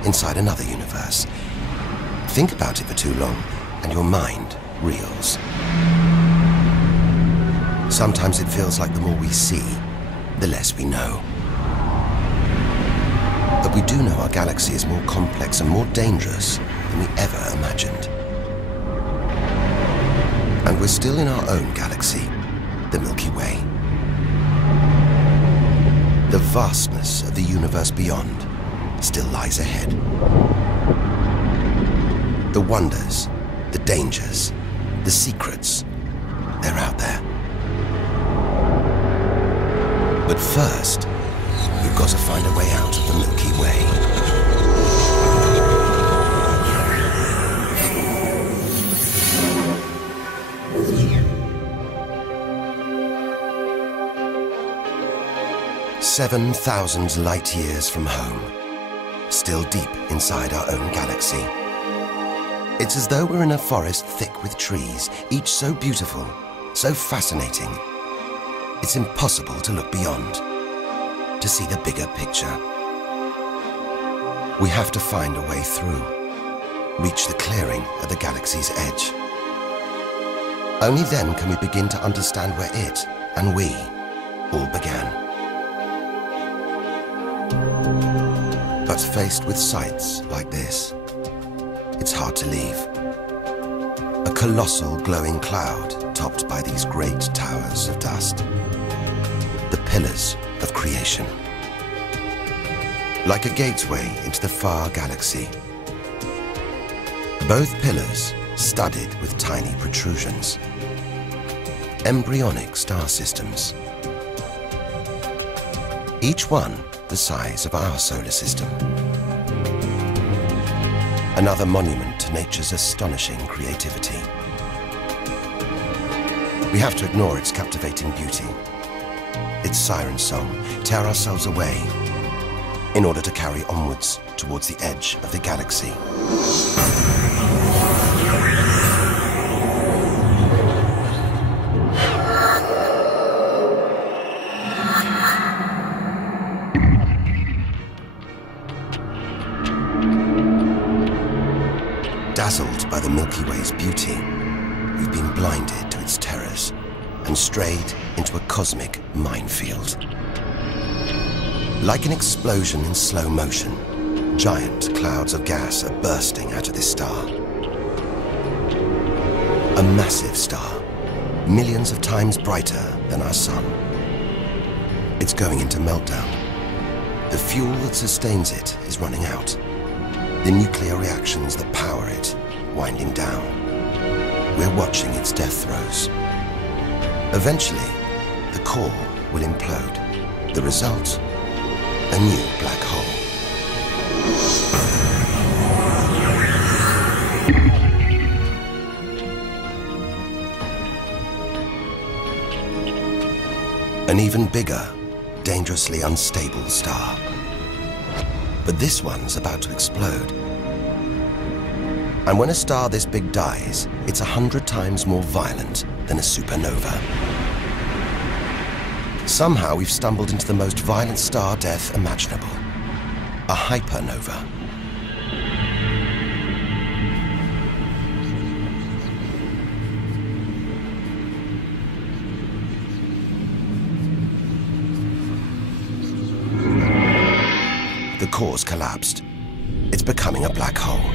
inside another universe. Think about it for too long, and your mind reels. Sometimes it feels like the more we see, the less we know. But we do know our galaxy is more complex and more dangerous than we ever imagined. And we're still in our own galaxy, the Milky Way. The vastness of the universe beyond still lies ahead. The wonders, the dangers, the secrets, they're out there. But first, we've got to find a way out of the Milky Way. "7,000 light years from home, still deep inside our own galaxy. It's as though we're in a forest thick with trees, each so beautiful, so fascinating. It's impossible to look beyond, to see the bigger picture. We have to find a way through, reach the clearing at the galaxy's edge. Only then can we begin to understand where it and we all began. But faced with sights like this, it's hard to leave. A colossal glowing cloud topped by these great towers of dust. The pillars of creation. Like a gateway into the far galaxy. Both pillars studded with tiny protrusions. Embryonic star systems. Each one the size of our solar system. Another monument to nature's astonishing creativity. We have to ignore its captivating beauty, its siren song, tear ourselves away, in order to carry onwards towards the edge of the galaxy. Dazzled by the Milky Way's beauty, we've been blinded to its terrors and strayed into a cosmic minefield. Like an explosion in slow motion, giant clouds of gas are bursting out of this star. A massive star, millions of times brighter than our sun. It's going into meltdown. The fuel that sustains it is running out. The nuclear reactions that power it winding down. We're watching its death throes. Eventually, the core will implode. The result, a new black hole. An even bigger, dangerously unstable star. But this one's about to explode. And when a star this big dies, it's 100 times more violent than a supernova. Somehow we've stumbled into the most violent star death imaginable. A hypernova. The core's collapsed. It's becoming a black hole.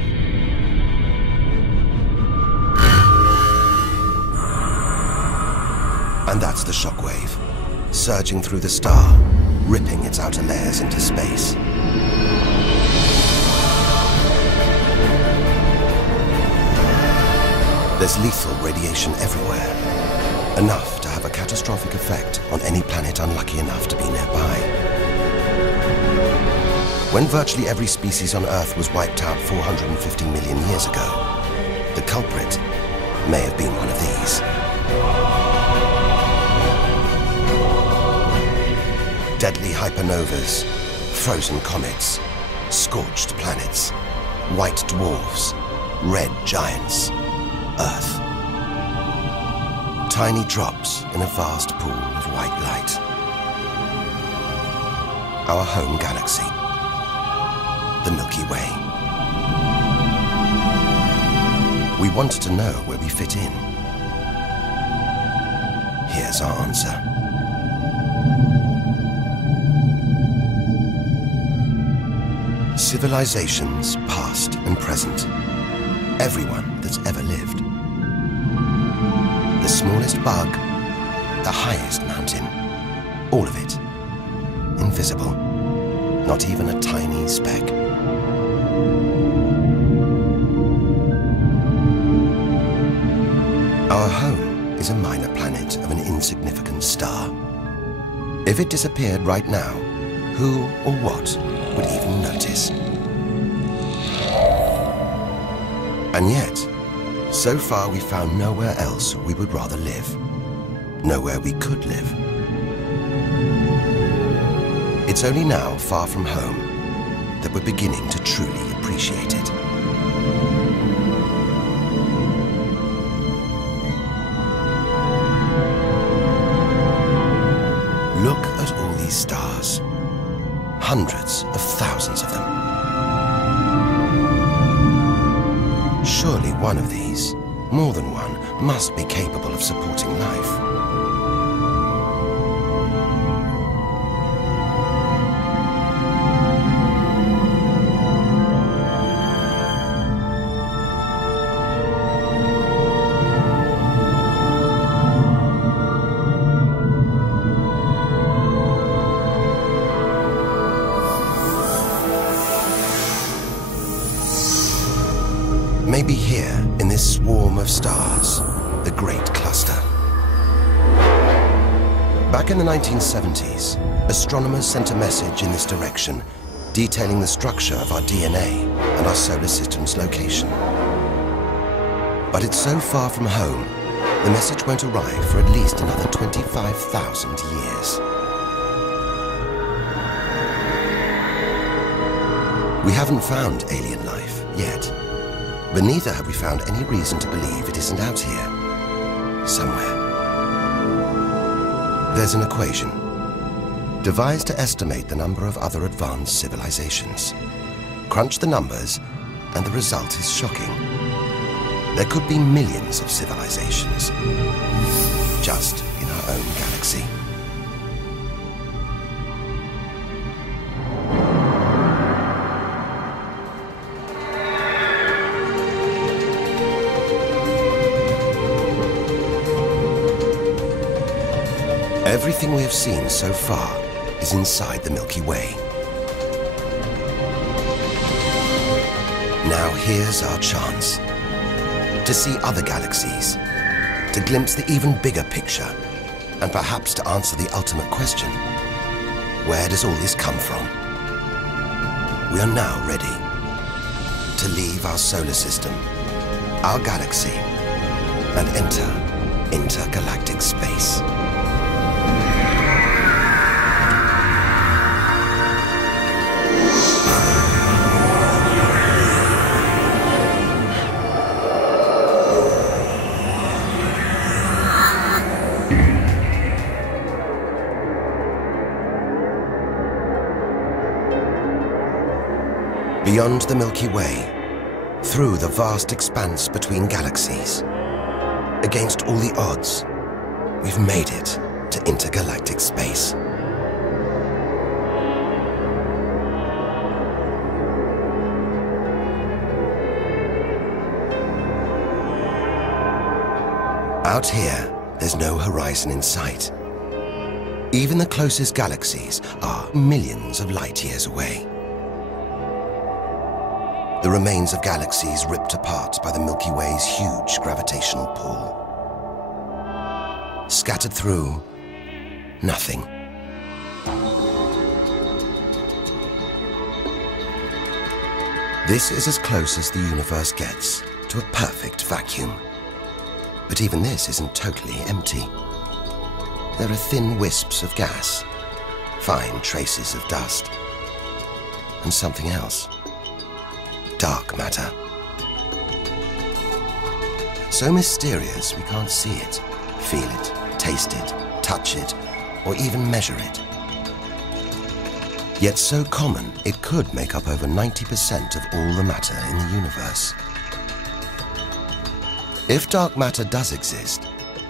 And that's the shockwave, surging through the star, ripping its outer layers into space. There's lethal radiation everywhere, enough to have a catastrophic effect on any planet unlucky enough to be nearby. When virtually every species on Earth was wiped out 450 million years ago, the culprit may have been one of these. Deadly hypernovas, frozen comets, scorched planets, white dwarfs, red giants, Earth. Tiny drops in a vast pool of white light. Our home galaxy, the Milky Way. We wanted to know where we fit in. Here's our answer. Civilizations, past and present. Everyone that's ever lived. The smallest bug, the highest mountain, all of it invisible. Not even a tiny speck. Our home is a minor planet of an insignificant star. If it disappeared right now, who or what would even notice? And yet, so far we found nowhere else we would rather live. Nowhere we could live. It's only now, far from home, that we're beginning to truly appreciate it. Look at all these stars. Hundreds of thousands of them. Surely one of these, more than one, must be capable of supporting life. Maybe here, in this swarm of stars, the Great Cluster. Back in the 1970s, astronomers sent a message in this direction, detailing the structure of our DNA and our solar system's location. But it's so far from home, the message won't arrive for at least another 25,000 years. We haven't found alien life yet. But neither have we found any reason to believe it isn't out here, somewhere. There's an equation, devised to estimate the number of other advanced civilizations. Crunch the numbers, and the result is shocking. There could be millions of civilizations, just in our own galaxy. Everything we have seen so far is inside the Milky Way. Now here's our chance to see other galaxies, to glimpse the even bigger picture, and perhaps to answer the ultimate question: where does all this come from? We are now ready to leave our solar system, our galaxy, and enter intergalactic space. Beyond the Milky Way, through the vast expanse between galaxies, against all the odds, we've made it to intergalactic space. Out here, there's no horizon in sight. Even the closest galaxies are millions of light years away. the remains of galaxies ripped apart by the Milky Way's huge gravitational pull. Scattered through, nothing. This is as close as the universe gets to a perfect vacuum. But even this isn't totally empty. There are thin wisps of gas, fine traces of dust, and something else. Dark matter. So mysterious we can't see it, feel it, taste it, touch it, or even measure it. Yet so common, it could make up over 90% of all the matter in the universe. If dark matter does exist,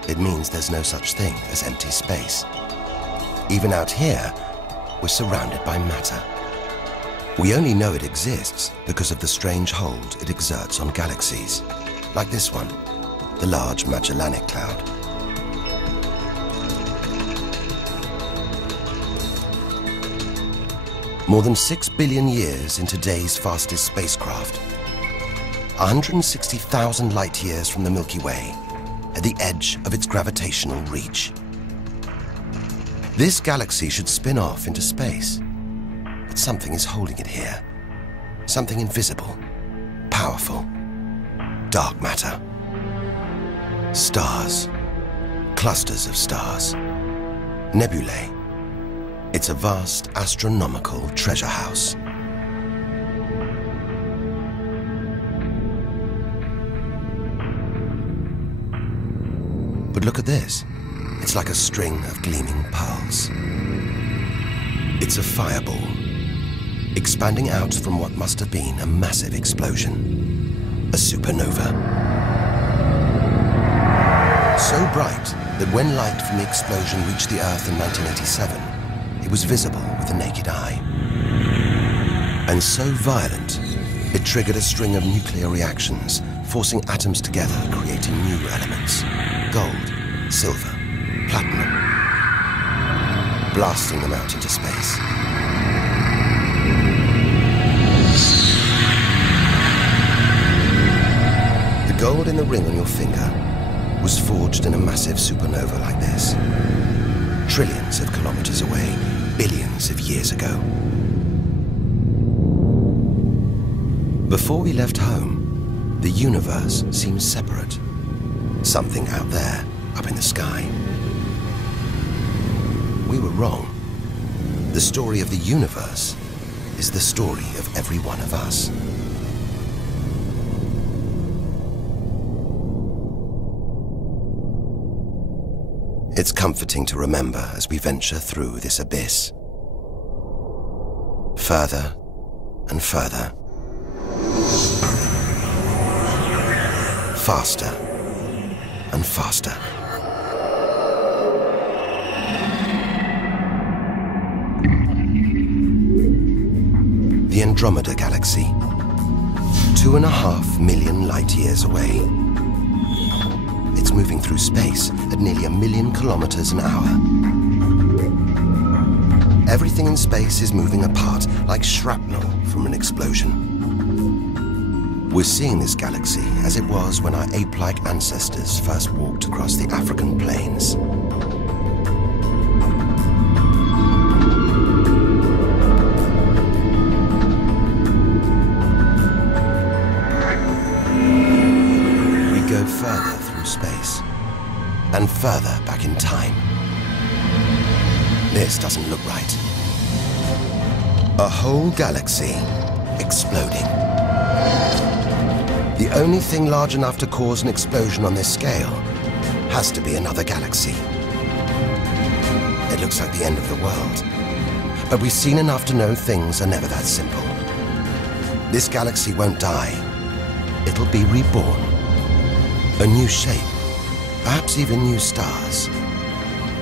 it means there's no such thing as empty space. Even out here, we're surrounded by matter. We only know it exists because of the strange hold it exerts on galaxies, like this one, the Large Magellanic Cloud. More than 6 billion years in today's fastest spacecraft, 160,000 light years from the Milky Way, at the edge of its gravitational reach. This galaxy should spin off into space, but something is holding it here. Something invisible, powerful, dark matter. Stars, clusters of stars, nebulae. It's a vast astronomical treasure house. But look at this. It's like a string of gleaming pearls. It's a fireball, expanding out from what must have been a massive explosion, a supernova. So bright that when light from the explosion reached the Earth in 1987, it was visible with the naked eye. And so violent, it triggered a string of nuclear reactions, forcing atoms together, creating new elements. Gold, silver, platinum, blasting them out into space. The gold in the ring on your finger was forged in a massive supernova like this, trillions of kilometers away, billions of years ago. Before we left home, the universe seemed separate. Something out there, up in the sky. We were wrong. The story of the universe is the story of every one of us. It's comforting to remember as we venture through this abyss. Further and further. Faster and faster. The Andromeda Galaxy, 2.5 million light years away. It's moving through space at nearly 1 million kilometers an hour. Everything in space is moving apart like shrapnel from an explosion. We're seeing this galaxy as it was when our ape-like ancestors first walked across the African plains. We go further through space and further back in time. This doesn't look right. A whole galaxy exploding. The only thing large enough to cause an explosion on this scale has to be another galaxy. It looks like the end of the world, but we've seen enough to know things are never that simple. This galaxy won't die. It'll be reborn. A new shape, perhaps even new stars.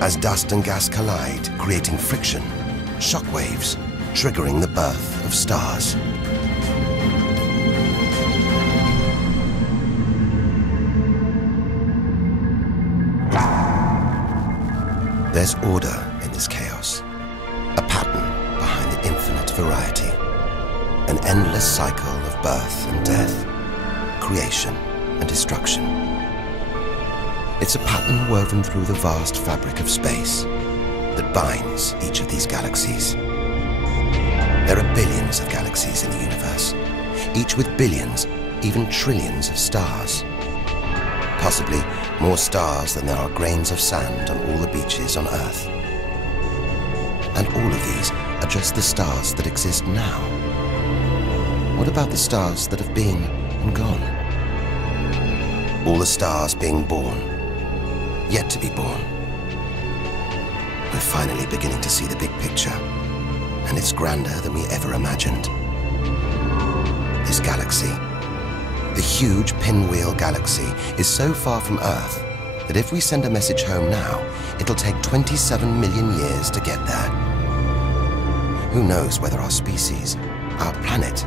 As dust and gas collide, creating friction, shock waves, triggering the birth of stars. There's order in this chaos, a pattern behind the infinite variety, an an endless cycle of birth and death, creation and destruction. It's a pattern woven through the vast fabric of space that binds each of these galaxies. There are billions of galaxies in the universe, each with billions, even trillions of stars. Possibly more stars than there are grains of sand on all the beaches on Earth. And all of these are just the stars that exist now. What about the stars that have been and gone? All the stars being born, yet to be born. We're finally beginning to see the big picture, and it's grander than we ever imagined. This galaxy, the huge pinwheel galaxy, is so far from Earth that if we send a message home now, it'll take 27 million years to get there. Who knows whether our species, our planet,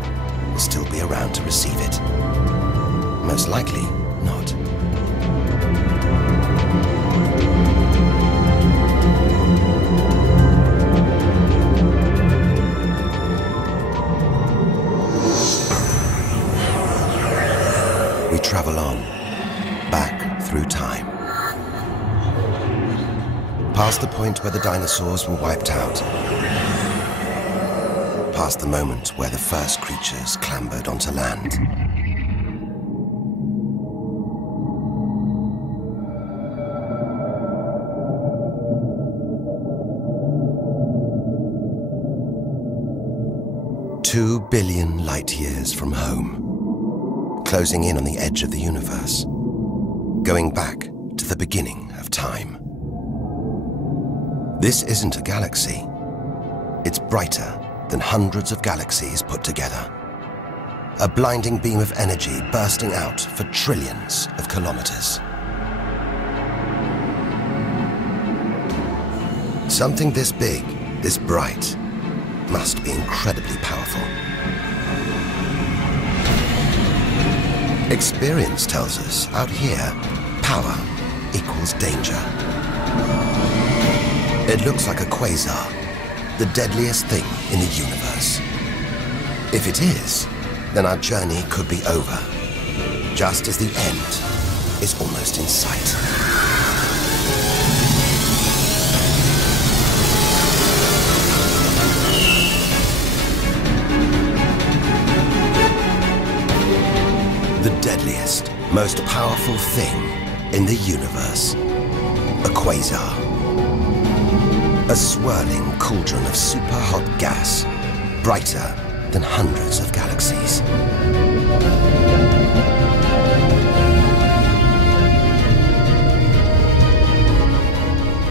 will still be around to receive it? Most likely not. We travel on, back through time. Past the point where the dinosaurs were wiped out. Past the moment where the first creatures clambered onto land. Two billion light years from home, closing in on the edge of the universe, going back to the beginning of time. This isn't a galaxy. It's brighter than hundreds of galaxies put together. A blinding beam of energy bursting out for trillions of kilometers. Something this big, this bright, must be incredibly powerful. Experience tells us, out here, power equals danger. It looks like a quasar, the deadliest thing in the universe. If it is, then our journey could be over, just as the end is almost in sight. The deadliest, most powerful thing in the universe. A quasar. A swirling cauldron of super-hot gas, brighter than hundreds of galaxies.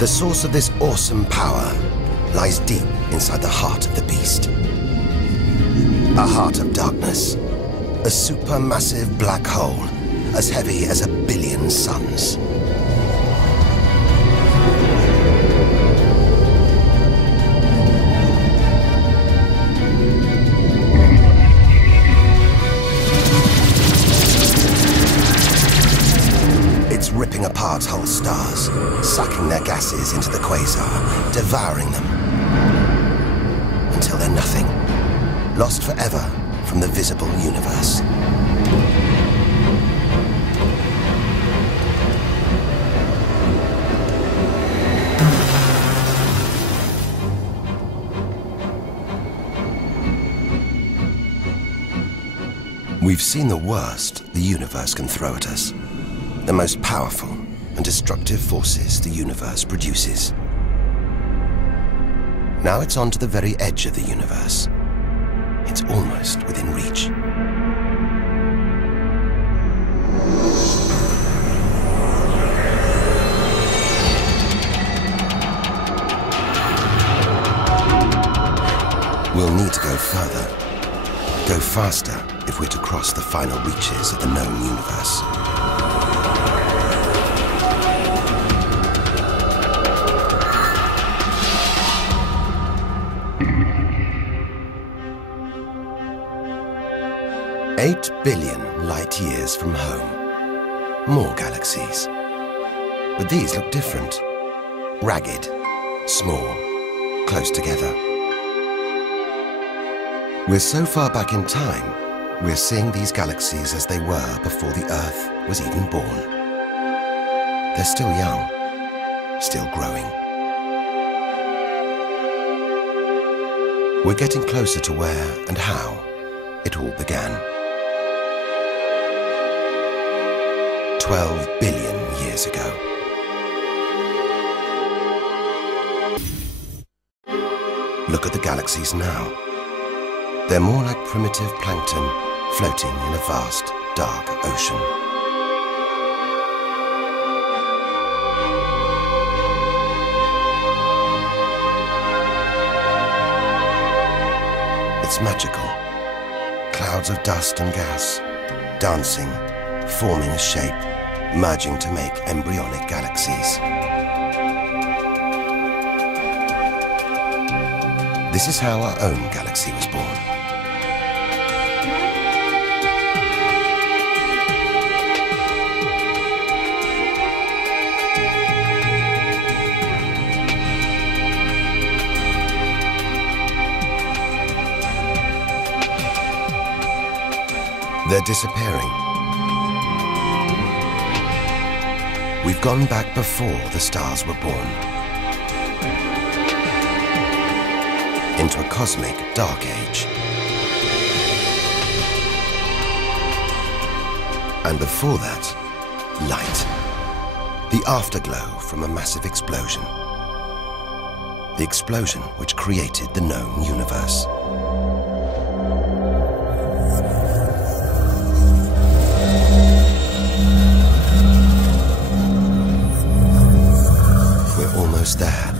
The source of this awesome power lies deep inside the heart of the beast. A heart of darkness. A supermassive black hole, as heavy as 1 billion suns. It's ripping apart whole stars, sucking their gases into the quasar, devouring them, until they're nothing, lost forever from the visible universe. We've seen the worst the universe can throw at us, the most powerful and destructive forces the universe produces. Now it's on to the very edge of the universe. It's almost within reach. We'll need to go further, go faster if we're to cross the final reaches of the known universe. Eight billion light years from home. More galaxies. But these look different. Ragged, small, close together. We're so far back in time, we're seeing these galaxies as they were before the Earth was even born. They're still young, still growing. We're getting closer to where and how it all began. 12 billion years ago. Look at the galaxies now. They're more like primitive plankton floating in a vast, dark ocean. It's magical. Clouds of dust and gas, dancing, forming a shape, merging to make embryonic galaxies. This is how our own galaxy was born. They're disappearing. We've gone back before the stars were born, into a cosmic dark age. And before that, light. The afterglow from a massive explosion. The explosion which created the known universe. We're almost there.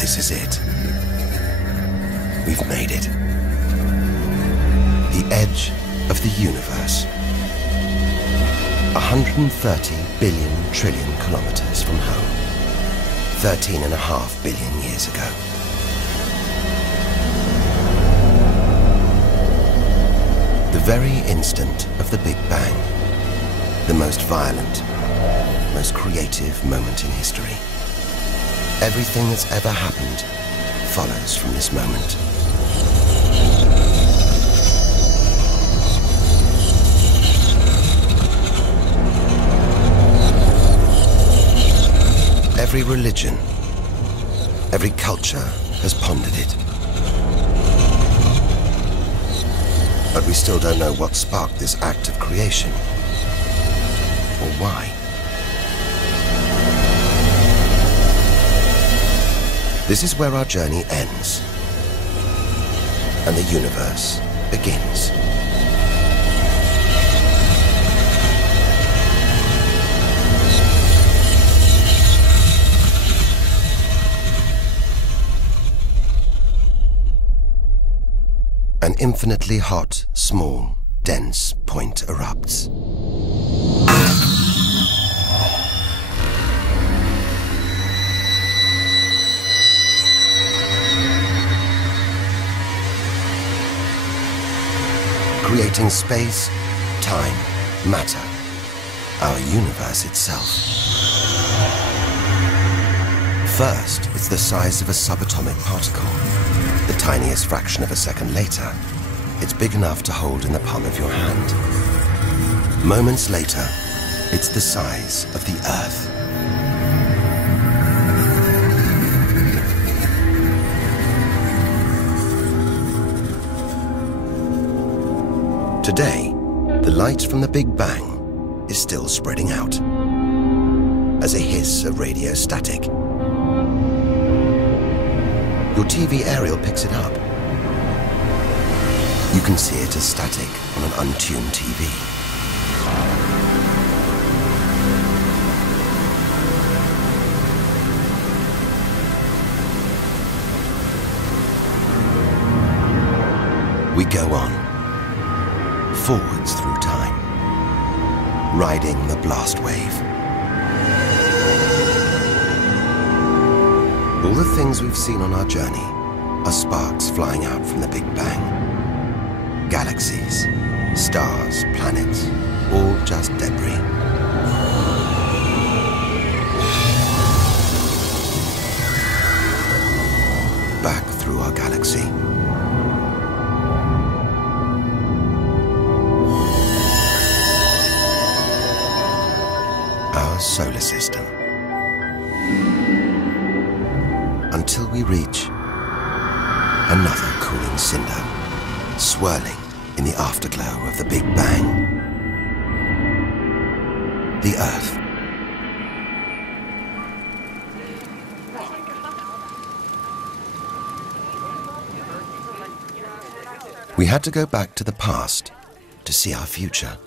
This is it. We've made it. The edge of the universe. 130 billion trillion kilometers from home. 13.5 billion years ago. The very instant of the Big Bang. The most violent, most creative moment in history. Everything that's ever happened follows from this moment. Every religion, every culture has pondered it. But we still don't know what sparked this act of creation, or why. This is where our journey ends, and the universe begins. An infinitely hot, small, dense point erupts. Creating space, time, matter, our universe itself. First, it's the size of a subatomic particle. The tiniest fraction of a second later, it's big enough to hold in the palm of your hand. Moments later, it's the size of the Earth. Today, the light from the Big Bang is still spreading out as a hiss of radio static. Your TV aerial picks it up. You can see it as static on an untuned TV. We go on. Forwards through time, riding the blast wave. All the things we've seen on our journey are sparks flying out from the Big Bang. Galaxies, stars, planets, all just debris. our galaxy. Our solar system. Until we reach another cooling cinder, swirling in the afterglow of the Big Bang. The Earth. We had to go back to the past to see our future.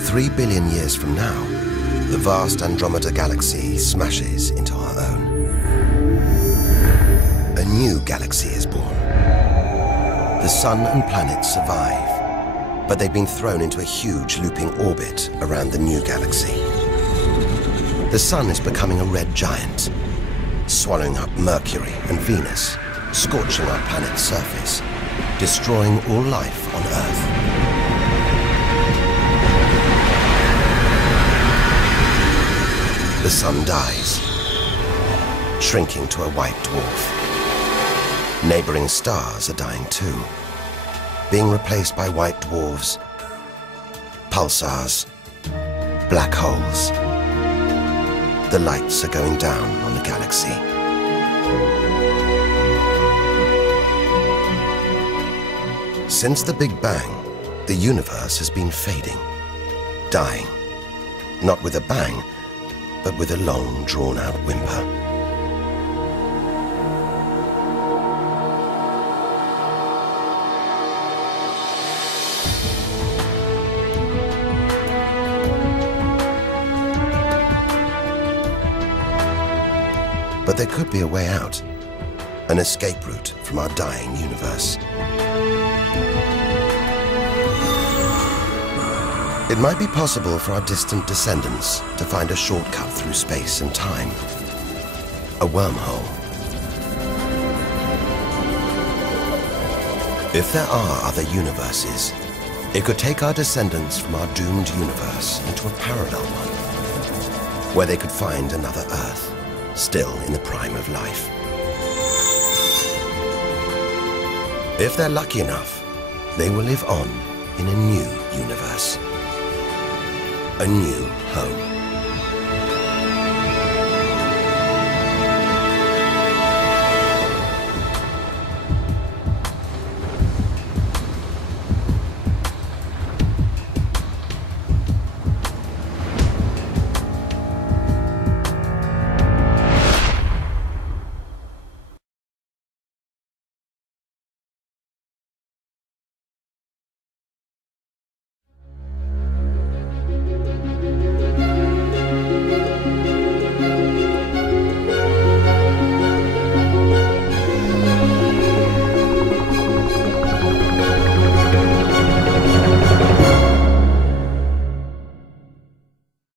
"3 billion years from now, the vast Andromeda galaxy smashes into our own. A new galaxy is born. The sun and planets survive, but they've been thrown into a huge looping orbit around the new galaxy. The sun is becoming a red giant, swallowing up Mercury and Venus, scorching our planet's surface, destroying all life on Earth. The sun dies, shrinking to a white dwarf. Neighboring stars are dying too, being replaced by white dwarfs, pulsars, black holes. The lights are going down on the galaxy. Since the Big Bang, the universe has been fading, dying, not with a bang, but with a long, drawn-out whimper. But there could be a way out, an escape route from our dying universe. It might be possible for our distant descendants to find a shortcut through space and time, a wormhole. If there are other universes, it could take our descendants from our doomed universe into a parallel one, where they could find another Earth, still in the prime of life. If they're lucky enough, they will live on in a new universe, a new home.